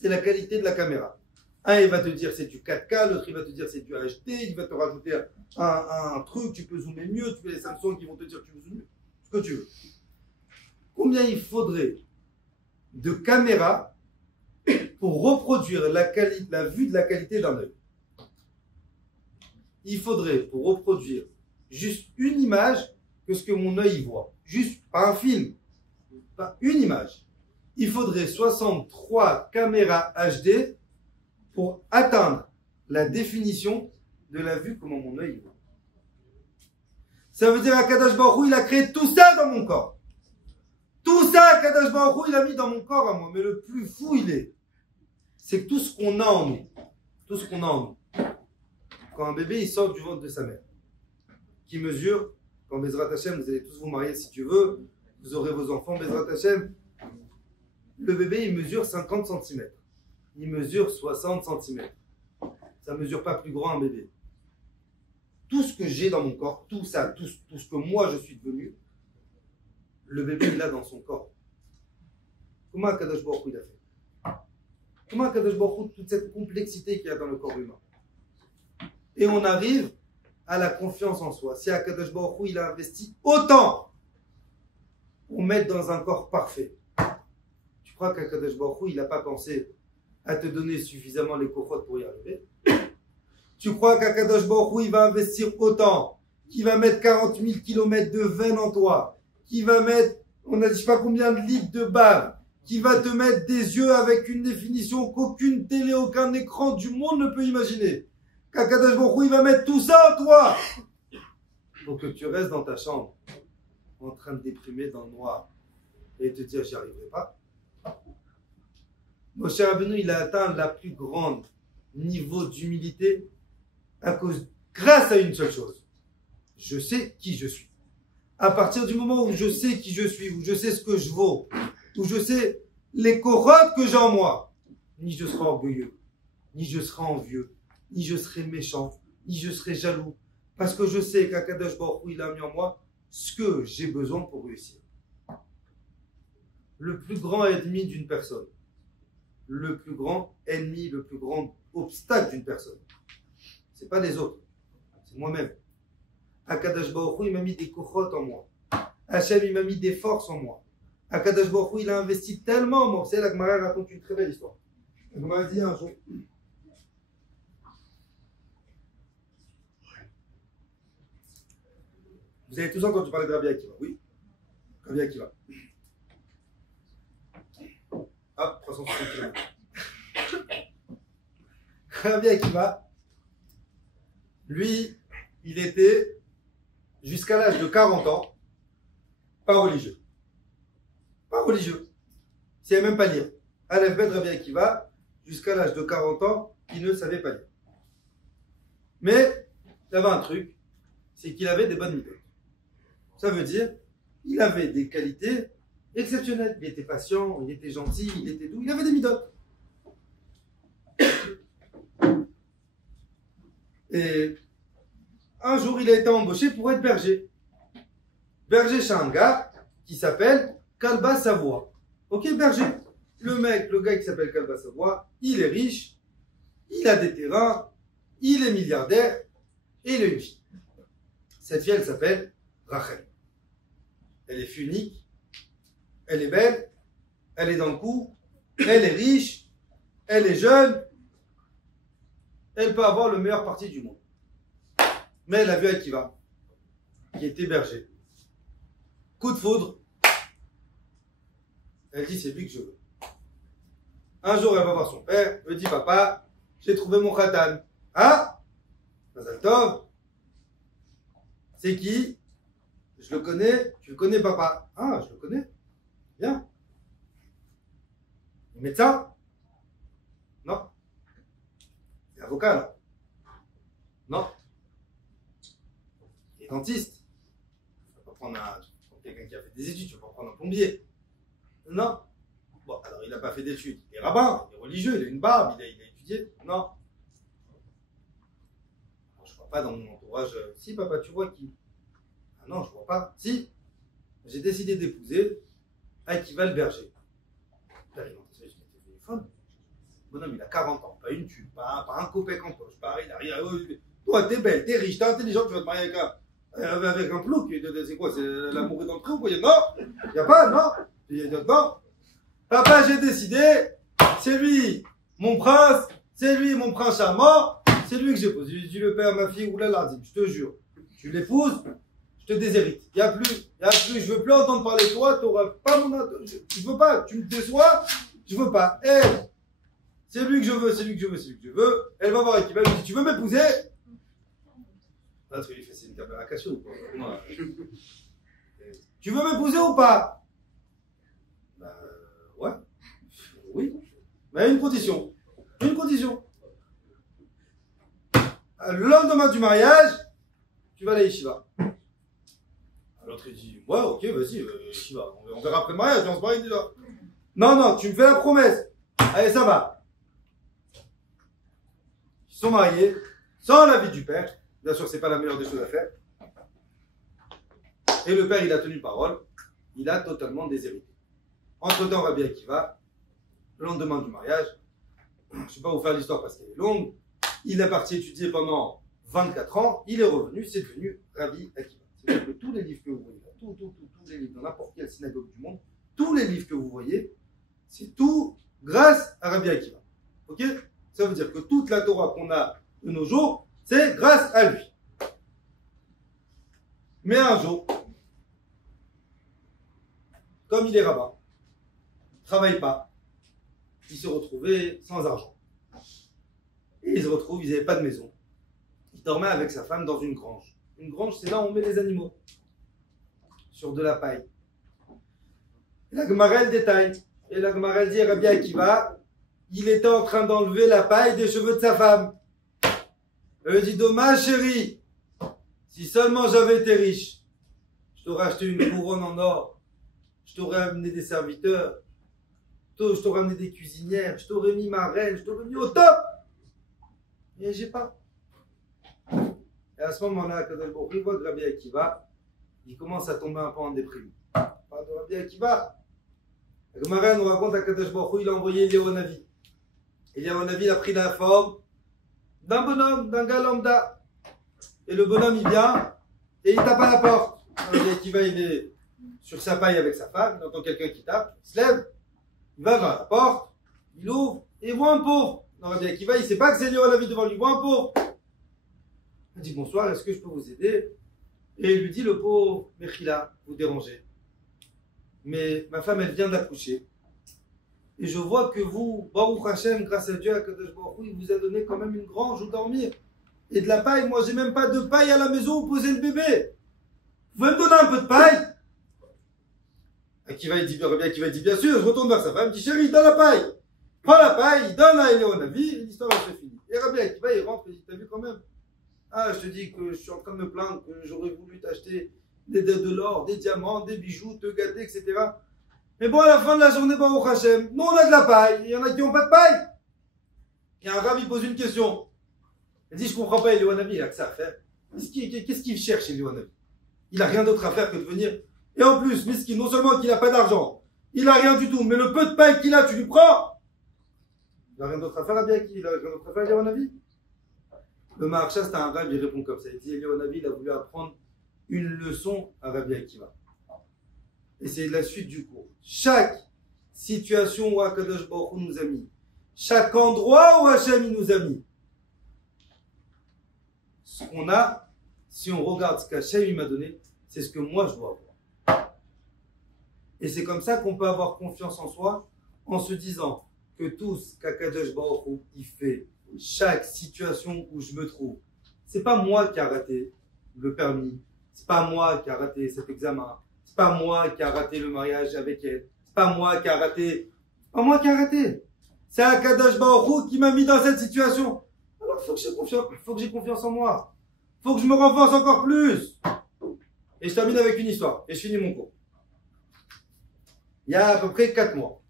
c'est la qualité de la caméra. Un, il va te dire c'est du 4K, l'autre, il va te dire c'est du HD, il va te rajouter un truc, tu peux zoomer mieux, tu peux les Samsung qui vont te dire tu peux zoomer mieux, ce que tu veux. Combien il faudrait de caméras pour reproduire la vue de la qualité d'un œil? Il faudrait, pour reproduire juste une image que ce que mon œil voit. Juste, pas un film, pas une image. Il faudrait 63 caméras HD pour atteindre la définition de la vue comment mon œil voit. Ça veut dire qu'Akadosh Baruch Hu, il a créé tout ça dans mon corps. Tout ça, Akadosh Baruch Hu, il a mis dans mon corps à moi. Mais le plus fou, c'est que tout ce qu'on a en nous, quand un bébé, il sort du ventre de sa mère, qui mesure, quand Bezrat Hashem, vous allez tous vous marier si tu veux, vous aurez vos enfants, Bezrat Hashem, le bébé, il mesure 50 cm. Il mesure 60 cm. Ça ne mesure pas plus grand un bébé. Tout ce que j'ai dans mon corps, tout ça, tout ce que moi je suis devenu, le bébé, il l'a dans son corps. Comment Akadosh Baruch Hu il a fait? Comment Akadosh Baruch Hu, toute cette complexité qu'il y a dans le corps humain? Et on arrive à la confiance en soi. Si Akadosh Baruch Hu, il a investi autant pour mettre dans un corps parfait, tu crois qu'Akadosh Baruch Hu, il n'a pas pensé à te donner suffisamment les cochotes pour y arriver? Tu crois qu'Akadosh Baruch Hu, il va investir autant, qu'il va mettre 40 000 km de veine en toi, qu'il va mettre, on a dit je sais pas combien de litres de bave, qui va te mettre des yeux avec une définition qu'aucune télé, aucun écran du monde ne peut imaginer. Qu'Akadosh Baruch Hu, il va mettre tout ça en toi pour que tu restes dans ta chambre en train de déprimer dans le noir et te dire j'y arriverai pas. Moshe Rabbeinu, il a atteint la plus grande niveau d'humilité grâce à une seule chose. Je sais qui je suis. À partir du moment où je sais qui je suis, où je sais ce que je vaux, où je sais les corottes que j'ai en moi, ni je serai orgueilleux, ni je serai envieux, ni je serai méchant, ni je serai jaloux, parce que je sais qu'Akadosh Baruch Hu, il a mis en moi ce que j'ai besoin pour réussir. Le plus grand ennemi d'une personne, le plus grand ennemi, le plus grand obstacle d'une personne, c'est pas les autres, c'est moi-même. Akadosh Baruch Hu, il m'a mis des kochot en moi. Hachem, il m'a mis des forces en moi. Akadosh Baruch Hu, il a investi tellement en moi. Vous savez, la Gemara raconte une très belle histoire. La Gemara dit un jour, Vous avez tous entendu parler de Rabbi Akiva, oui? Rabbi Akiva. Hop, 360 km. Rabbi Akiva, lui, il était, jusqu'à l'âge de 40 ans, pas religieux. Pas religieux. Il ne savait même pas lire. Aleph Bet Rabbi Akiva, jusqu'à l'âge de 40 ans, il ne savait pas lire. Mais, il avait un truc, c'est qu'il avait des bonnes méthodes. Ça veut dire, il avait des qualités exceptionnelles. Il était patient, il était gentil, il était doux, il avait des midotes. Et un jour, il a été embauché pour être berger. Berger chez un gars qui s'appelle Kalba Savoie. Ok, berger. Le gars qui s'appelle Kalba Savoie, il est riche, il a des terrains, il est milliardaire, et il a une fille. Cette fille, elle s'appelle Rachel. Elle est unique, elle est belle, elle est dans le coup, elle est riche, elle est jeune, elle peut avoir le meilleur parti du monde. Mais elle a vu Akiva, qui était berger. Coup de foudre, elle dit c'est lui que je veux. Un jour, elle va voir son père, elle dit papa, j'ai trouvé mon khatan. Ah, Mazal Tov, c'est qui? Je le connais, tu le connais papa? Ah, je le connais. Bien. Le médecin? Non. C'est avocat là? Non. Il est dentiste. Tu vas pas prendre quelqu'un qui a fait des études, tu vas pas prendre un plombier. Non. Bon, alors il n'a pas fait d'études. Il est rabbin, il est religieux, il a une barbe, il a étudié. Non. Alors, je ne vois pas dans mon entourage. Si papa, tu vois qui? Ah non, je vois pas. Si, j'ai décidé d'épouser Akiva le berger. L'alimentation, je m'étais devenu folle. Bonhomme, il a 40 ans, pas une thune, pas un copec en poche, pas il a rien. Toi, t'es belle, t'es riche, t'es intelligent, tu vas te marier avec un plouc. C'est quoi, c'est l'amour est dans le pré ou quoi? Non, il n'y a pas, non. Non. Papa, j'ai décidé, c'est lui mon prince, c'est lui mon prince charmant, c'est lui que j'épouse. Je dis le père, ma fille, oulala, je te jure, tu l'épouses. Je te déshérite. Il n'y a plus, je veux plus entendre parler de toi, tu n'auras pas mon je veux pas, tu me déçois, je veux pas. C'est lui que je veux, c'est lui que je veux, c'est lui que je veux. Elle va voir Akiva, elle lui dit, tu veux m'épouser? L'autre, il fait, c'est une table à cacher ou quoi? Tu veux m'épouser ou pas? Bah, ouais. Oui. Mais une condition. Une condition. Le lendemain du mariage, tu vas à la yeshiva. L'autre il dit, ouais, ok, vas-y, on verra après le mariage, on se marie déjà. Non, tu me fais la promesse. Allez, ça va. Ils sont mariés, sans l'avis du père. Bien sûr, c'est pas la meilleure des choses à faire. Et le père, il a tenu parole. Il a totalement déshérité. Entre-temps, Rabbi Akiva, le lendemain du mariage, je ne vais pas vous faire l'histoire parce qu'elle est longue, il est parti étudier pendant 24 ans, il est revenu, c'est devenu Rabbi Akiva. C'est-à-dire que tous les livres que vous voyez, tous les livres dans n'importe quelle synagogue du monde, tous les livres que vous voyez, c'est tout grâce à Rabbi Akiva. Ok? Ça veut dire que toute la Torah qu'on a de nos jours, c'est grâce à lui. Mais un jour, comme il est rabbin, il ne travaille pas, il se retrouvait sans argent. Et il se retrouve, ils n'avaient pas de maison. Il dormait avec sa femme dans une grange. Une grange, c'est là où on met les animaux. Sur de la paille. Et la Gemara, elle détaille. Et la Gemara, elle dit, Rabbi Akiva, il était en train d'enlever la paille des cheveux de sa femme. Elle dit, dommage chérie, si seulement j'avais été riche, je t'aurais acheté une couronne en or, je t'aurais amené des serviteurs, je t'aurais amené des cuisinières, je t'aurais mis ma reine, je t'aurais mis au top. Et j'ai pas. Et à ce moment-là, quand il voit que Rabbi Akiva, il commence à tomber un peu en déprime. Il parle de Rabbi Akiva. La Gemara nous raconte à Kadosh Baruch Hu, il a envoyé Eliyahu Navi. Eliyahu Navi a pris la forme d'un bonhomme, d'un gars lambda. Et le bonhomme, il vient et il tape à la porte. Rabbi Akiva, il est sur sa paille avec sa femme, il entend quelqu'un qui tape, il se lève, il va vers la porte, il ouvre et il voit un pauvre. Rabbi Akiva, il ne sait pas que c'est Eliyahu Navi devant lui, il voit un pauvre. Il dit bonsoir, est-ce que je peux vous aider? Et il lui dit, le pauvre Mechila, vous dérangez. Mais ma femme, elle vient d'accoucher. Et je vois que vous, Baruch Hashem, grâce à Dieu, Akadosh Baruch Hu, il vous a donné quand même une grange où dormir. Et de la paille. Moi, j'ai même pas de paille à la maison où poser le bébé. Vous pouvez me donner un peu de paille? Akiva, il dit, bien sûr, je retourne vers sa femme, il dit, chérie, donne la paille. Prends la paille, il donne à Éléonavi, et l'histoire elle se finit. Et Rabbi Akiva, il rentre et il dit, t'as vu quand même? Ah, je te dis que je suis en train de me plaindre, que j'aurais voulu t'acheter de l'or, des diamants, des bijoux, te gâter, etc. Mais bon, à la fin de la journée, Baruch Hashem, nous on a de la paille, il y en a qui n'ont pas de paille. Et un Rabbi pose une question. Il dit, je comprends pas, Éléonavi, il a que ça à faire. Qu'est-ce qu'il cherche, Éléonavi? Il a rien d'autre à faire que de venir. Et en plus, Miskin, non seulement qu'il n'a pas d'argent, il a rien du tout, mais le peu de paille qu'il a, tu lui prends. Il n'a rien d'autre à faire, Rabbi Akiva, il a rien d'autre à faire, Éléonavi. Le Maharsha, c'est un Rabbi, il répond comme ça. Il dit, Éléonavi, il a voulu apprendre une leçon à Rabbi Akiva. Et c'est la suite du cours. Chaque situation où Akadosh Baruch Hu nous a mis, chaque endroit où Hachem nous a mis, ce qu'on a, si on regarde ce qu'Hachem m'a donné, c'est ce que moi je dois avoir. Et c'est comme ça qu'on peut avoir confiance en soi, en se disant que tout ce qu'Akadosh Baruch Hu il fait, chaque situation où je me trouve, c'est pas moi qui a raté le permis, c'est pas moi qui a raté cet examen, c'est pas moi qui a raté le mariage avec elle, c'est pas moi qui a raté, c'est Akadosh Baruch Hu qui m'a mis dans cette situation. Alors il faut que j'ai confiance en moi, il faut que je me renforce encore plus. Et je termine avec une histoire et je finis mon cours. Il y a à peu près 4 mois.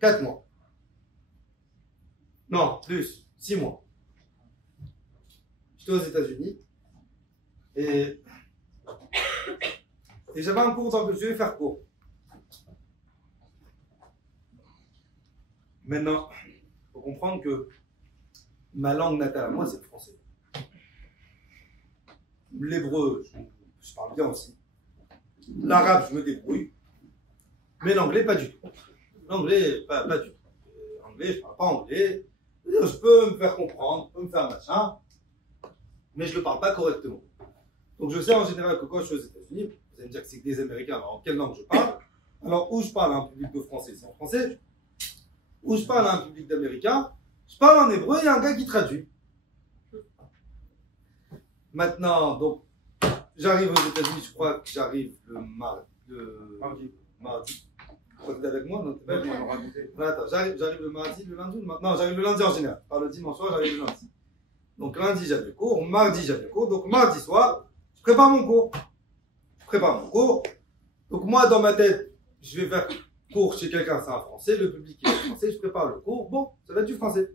4 mois. Non, plus. 6 mois. J'étais aux États-Unis et j'avais un cours dans le je vais faire court. Maintenant, il faut comprendre que ma langue natale à moi, c'est le français. L'hébreu, je parle bien aussi. L'arabe, je me débrouille. Mais l'anglais, pas du tout. L'anglais, pas du tout. L'anglais, je parle pas anglais. Je peux me faire comprendre, je peux me faire machin, mais je ne le parle pas correctement. Donc je sais en général que quand je suis aux États-Unis, vous allez me dire que c'est que des Américains, alors en quelle langue je parle? Alors où je parle à un public de Français, c'est en français. Où je parle à un public d'Américains, je parle en hébreu, il y a un gars qui traduit. Maintenant, donc, j'arrive aux États-Unis, je crois que j'arrive le mardi. Je crois que t'es avec moi, non? Attends, j'arrive le mardi, le lundi, non, j'arrive le lundi en général. Pas le dimanche soir, j'arrive le lundi. Donc lundi, j'avais cours, mardi, j'avais cours, donc mardi soir, je prépare mon cours. Donc moi, dans ma tête, je vais faire cours chez quelqu'un, c'est un français, le public est français, je prépare le cours, bon, ça va être du français.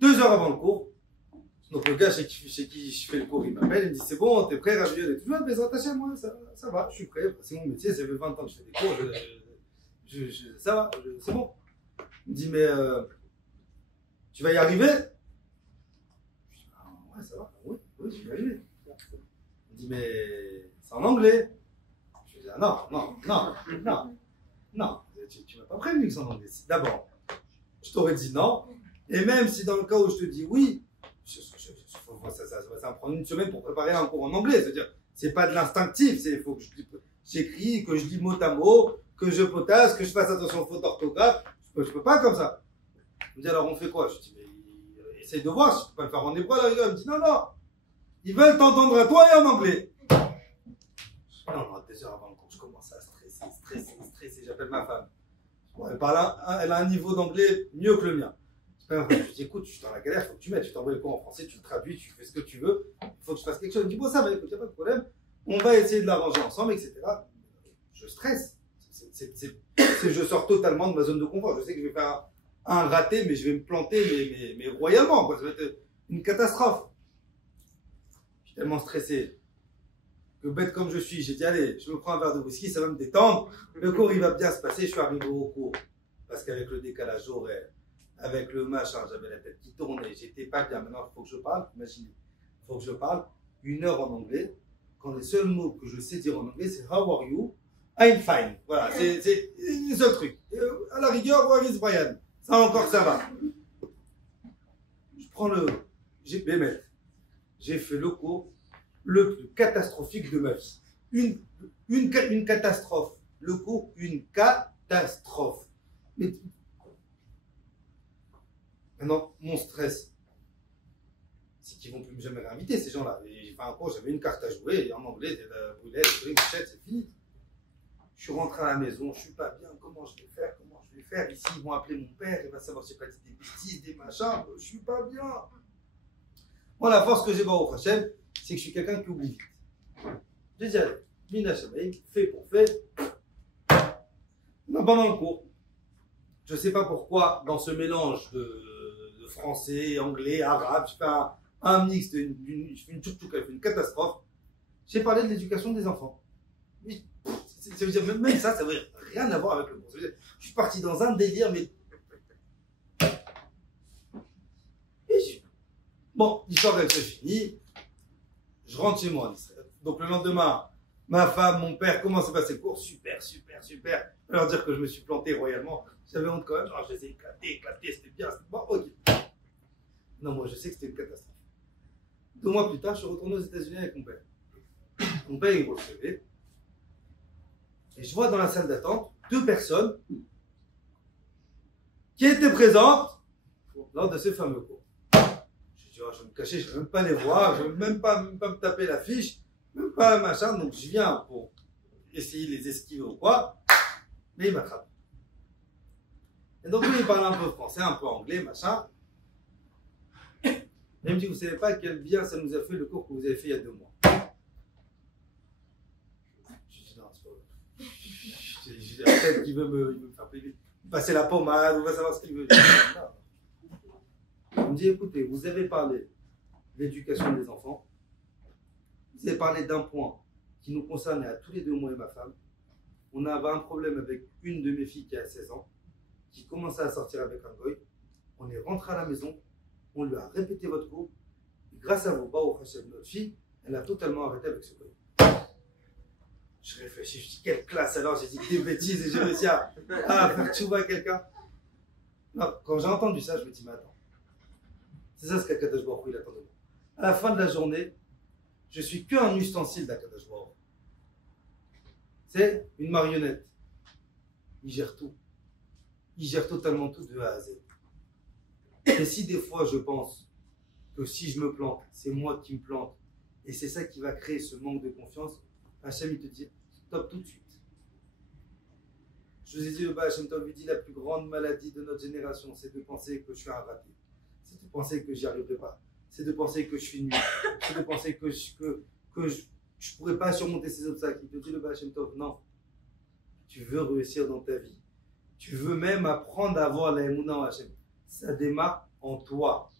2 heures avant le cours, donc le gars chez qui je fais le cours, il m'appelle, il me dit c'est bon, t'es prêt, Rabbi et tout. Je dis mais attaché moi, ça va, je suis prêt, c'est mon métier, ça fait 20 ans que je fais des cours, ça va, c'est bon. Il me dit mais tu vas y arriver? Je dis ouais ça va, oui, je vais y arriver. Il me dit mais c'est en anglais. Je dis non, tu m'as pas prévenu que c'est en anglais. D'abord, je t'aurais dit non, et même si dans le cas où je te dis oui, ça va prendre une semaine pour préparer un cours en anglais. C'est-à-dire, c'est pas de l'instinctif. Il faut que j'écris, que je lis mot à mot, que je potasse, que je fasse attention aux fautes d'orthographe. Je peux pas comme ça. Il me dit alors on fait quoi? Je dis mais essaye de voir si tu peux pas le faire en hébreu. Là, il me dit non. Ils veulent t'entendre à toi et en anglais. Non, 2 heures avant le cours, je commence à stresser. J'appelle ma femme. Bon, elle a un niveau d'anglais mieux que le mien. Je lui dis écoute, je suis dans la galère, il faut que tu m'aides, tu t'envoies le cours en français, tu le traduis, tu fais ce que tu veux, il faut que je fasse quelque chose. Il me dit bon ça va, écoute, il n'y a pas de problème, on va essayer de l'arranger ensemble, etc. Je stresse, je sors totalement de ma zone de confort, je sais que je vais faire un raté, mais je vais me planter, mais royalement, quoi. Ça va être une catastrophe. Je suis tellement stressé, que bête comme je suis, j'ai dit allez, je me prends un verre de whisky, ça va me détendre, le cours il va bien se passer, je suis arrivé au cours, parce qu'avec le décalage horaire, avec le machin, j'avais la tête qui tournait, j'étais pas bien. Maintenant, il faut que je parle, imaginez, il faut que je parle 1 heure en anglais, quand les seuls mots que je sais dire en anglais, c'est how are you? I'm fine. Voilà, c'est les seuls trucs. Et à la rigueur, where is Brian? Ça encore, ça va. Je prends le Bémet. j'ai fait le cours le plus catastrophique de ma vie. Une catastrophe. Le cours, une catastrophe. Mais maintenant, mon stress, c'est qu'ils vont plus jamais réinviter ces gens-là. J'ai fait un cours, j'avais une carte à jouer, et en anglais, de la brûlée, c'est fini. Je suis rentré à la maison, je suis pas bien, comment je vais faire, ici ils vont appeler mon père, il va savoir si j'ai pas dit des bêtises, des machins, je suis pas bien. Moi, la force que j'ai au Hachem, c'est que je suis quelqu'un qui oublie vite. J'ai dit, allez, Mina Shamaïm, fait pour fait. Pendant le cours, je sais pas pourquoi, dans ce mélange de français, anglais, arabe, je fais un mix, je fais une tchouk-tchouk, une catastrophe. J'ai parlé de l'éducation des enfants. Mais, ça veut dire, même ça veut rien à voir avec le cours. Ça veut dire, je suis parti dans un délire, mais. Bon, l'histoire elle se finit. Je rentre chez moi. Donc le lendemain, ma femme, mon père, comment s'est passé le cours? Super, super, super. Je vais leur dire que je me suis planté royalement. J'avais honte quand même. Alors, je les ai éclatés, c'était bien, c'était bon, ok. Non, moi je sais que c'était une catastrophe. 2 mois plus tard, je suis retourné aux États-Unis avec mon père. Mon père, il me recevait. Et je vois dans la salle d'attente 2 personnes qui étaient présentes lors de ce fameux cours. Je dis, oh, je vais me cacher, je ne vais même pas les voir, je ne vais même pas me taper la fiche, même pas machin. Donc je viens pour essayer de les esquiver ou quoi, mais il m'attrape. Et donc lui, il parle un peu français, un peu anglais, machin. Et il me dit, vous savez pas quel bien ça nous a fait le cours que vous avez fait il y a 2 mois. J'ai la tête qui veut me faire passer la pommade, on va savoir ce qu'il veut. On me dit, écoutez, vous avez parlé de l'éducation des enfants, vous avez parlé d'un point qui nous concernait à tous les 2, moi et ma femme. On avait un problème avec une de mes filles qui a 16 ans, qui commençait à sortir avec un goy. On est rentré à la maison, on lui a répété votre cours, et grâce à vous, Baruch Hashem, notre fille, elle a totalement arrêté avec ce goy. Je réfléchis, je dis quelle classe alors, j'ai dit des bêtises et j'ai réussi à faire tchouva à quelqu'un. Non, quand j'ai entendu ça, je me dis, mais attends, c'est ça ce qu'Akadosh Baruch Hu il attend de moi. À la fin de la journée, je suis qu'un ustensile d'Akadosh Baruch Hu. C'est une marionnette. Il gère tout. Il gère totalement tout de A à Z. Et si des fois je pense que si je me plante, c'est moi qui me plante, et c'est ça qui va créer ce manque de confiance, Hachem il te dit, stop tout de suite. Je vous ai dit, le Hachem Tov lui dit, la plus grande maladie de notre génération, c'est de penser que je suis un raté. C'est de penser que j'y arriverai pas. C'est de penser que je suis nul. C'est de penser que je pourrais pas surmonter ces obstacles. Il te dit, le Hachem Tov, non. Tu veux réussir dans ta vie. Tu veux même apprendre à avoir la Emouna en Hachem. Ça démarre en toi.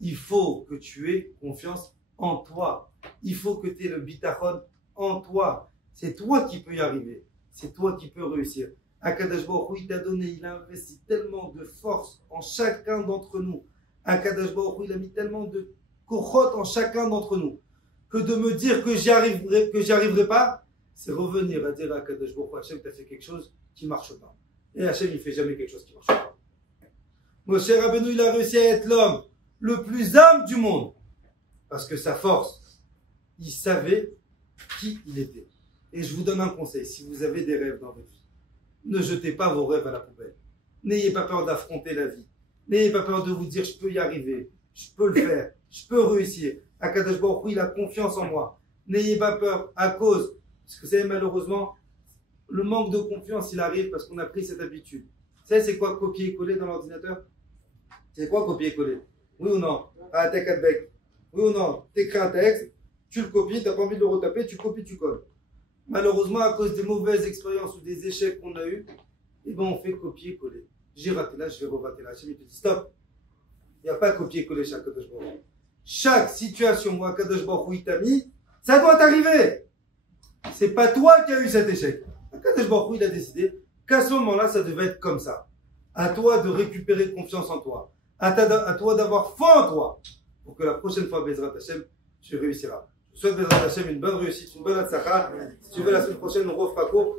Il faut que tu aies confiance en toi. Il faut que tu aies le bitachon en toi. C'est toi qui peux y arriver. C'est toi qui peux réussir. Akadosh Baruch Hu, il t'a donné, il a investi tellement de force en chacun d'entre nous. Akadosh Baruch Hu, il a mis tellement de kochot en chacun d'entre nous que de me dire que j'y arriverai pas, c'est revenir à dire à Akadosh Baruch Hu, Hachem, t'as fait quelque chose qui marche pas. Et Hachem, il fait jamais quelque chose qui marche pas. Moshe Rabbeinu, il a réussi à être l'homme le plus humble du monde. Parce que sa force, il savait qui il était. Et je vous donne un conseil, si vous avez des rêves dans votre vie, ne jetez pas vos rêves à la poubelle. N'ayez pas peur d'affronter la vie. N'ayez pas peur de vous dire, je peux y arriver, je peux le faire, je peux réussir. Akadosh Baruch Hu, il a confiance en moi. N'ayez pas peur à cause, parce que vous savez, malheureusement, le manque de confiance, il arrive parce qu'on a pris cette habitude. Vous savez, c'est quoi copier-coller dans l'ordinateur? C'est quoi copier-coller? Oui ou non? Ah, t'es 4 becs. Oui ou non? T'écris un texte, tu le copies, t'as pas envie de le retaper, tu copies, tu colles. Malheureusement, à cause des mauvaises expériences ou des échecs qu'on a eus, eh ben, on fait copier-coller. J'ai raté là, je vais re-rater là. Hachem, il te dit stop. Il n'y a pas copier-coller chaque Akadosh Baruch Hu. Chaque situation où Akadosh Baruch Hu t'a mis, ça doit t'arriver. C'est pas toi qui as eu cet échec. Akadosh Baruch Hu, il a décidé qu'à ce moment-là, ça devait être comme ça. À toi de récupérer confiance en toi. À toi d'avoir foi en toi. Pour que la prochaine fois, Bezrat Hachem, tu réussiras. Je souhaite Bezrat Hachem une bonne réussite, une bonne atzlacha. Si tu veux la semaine prochaine, on refera court.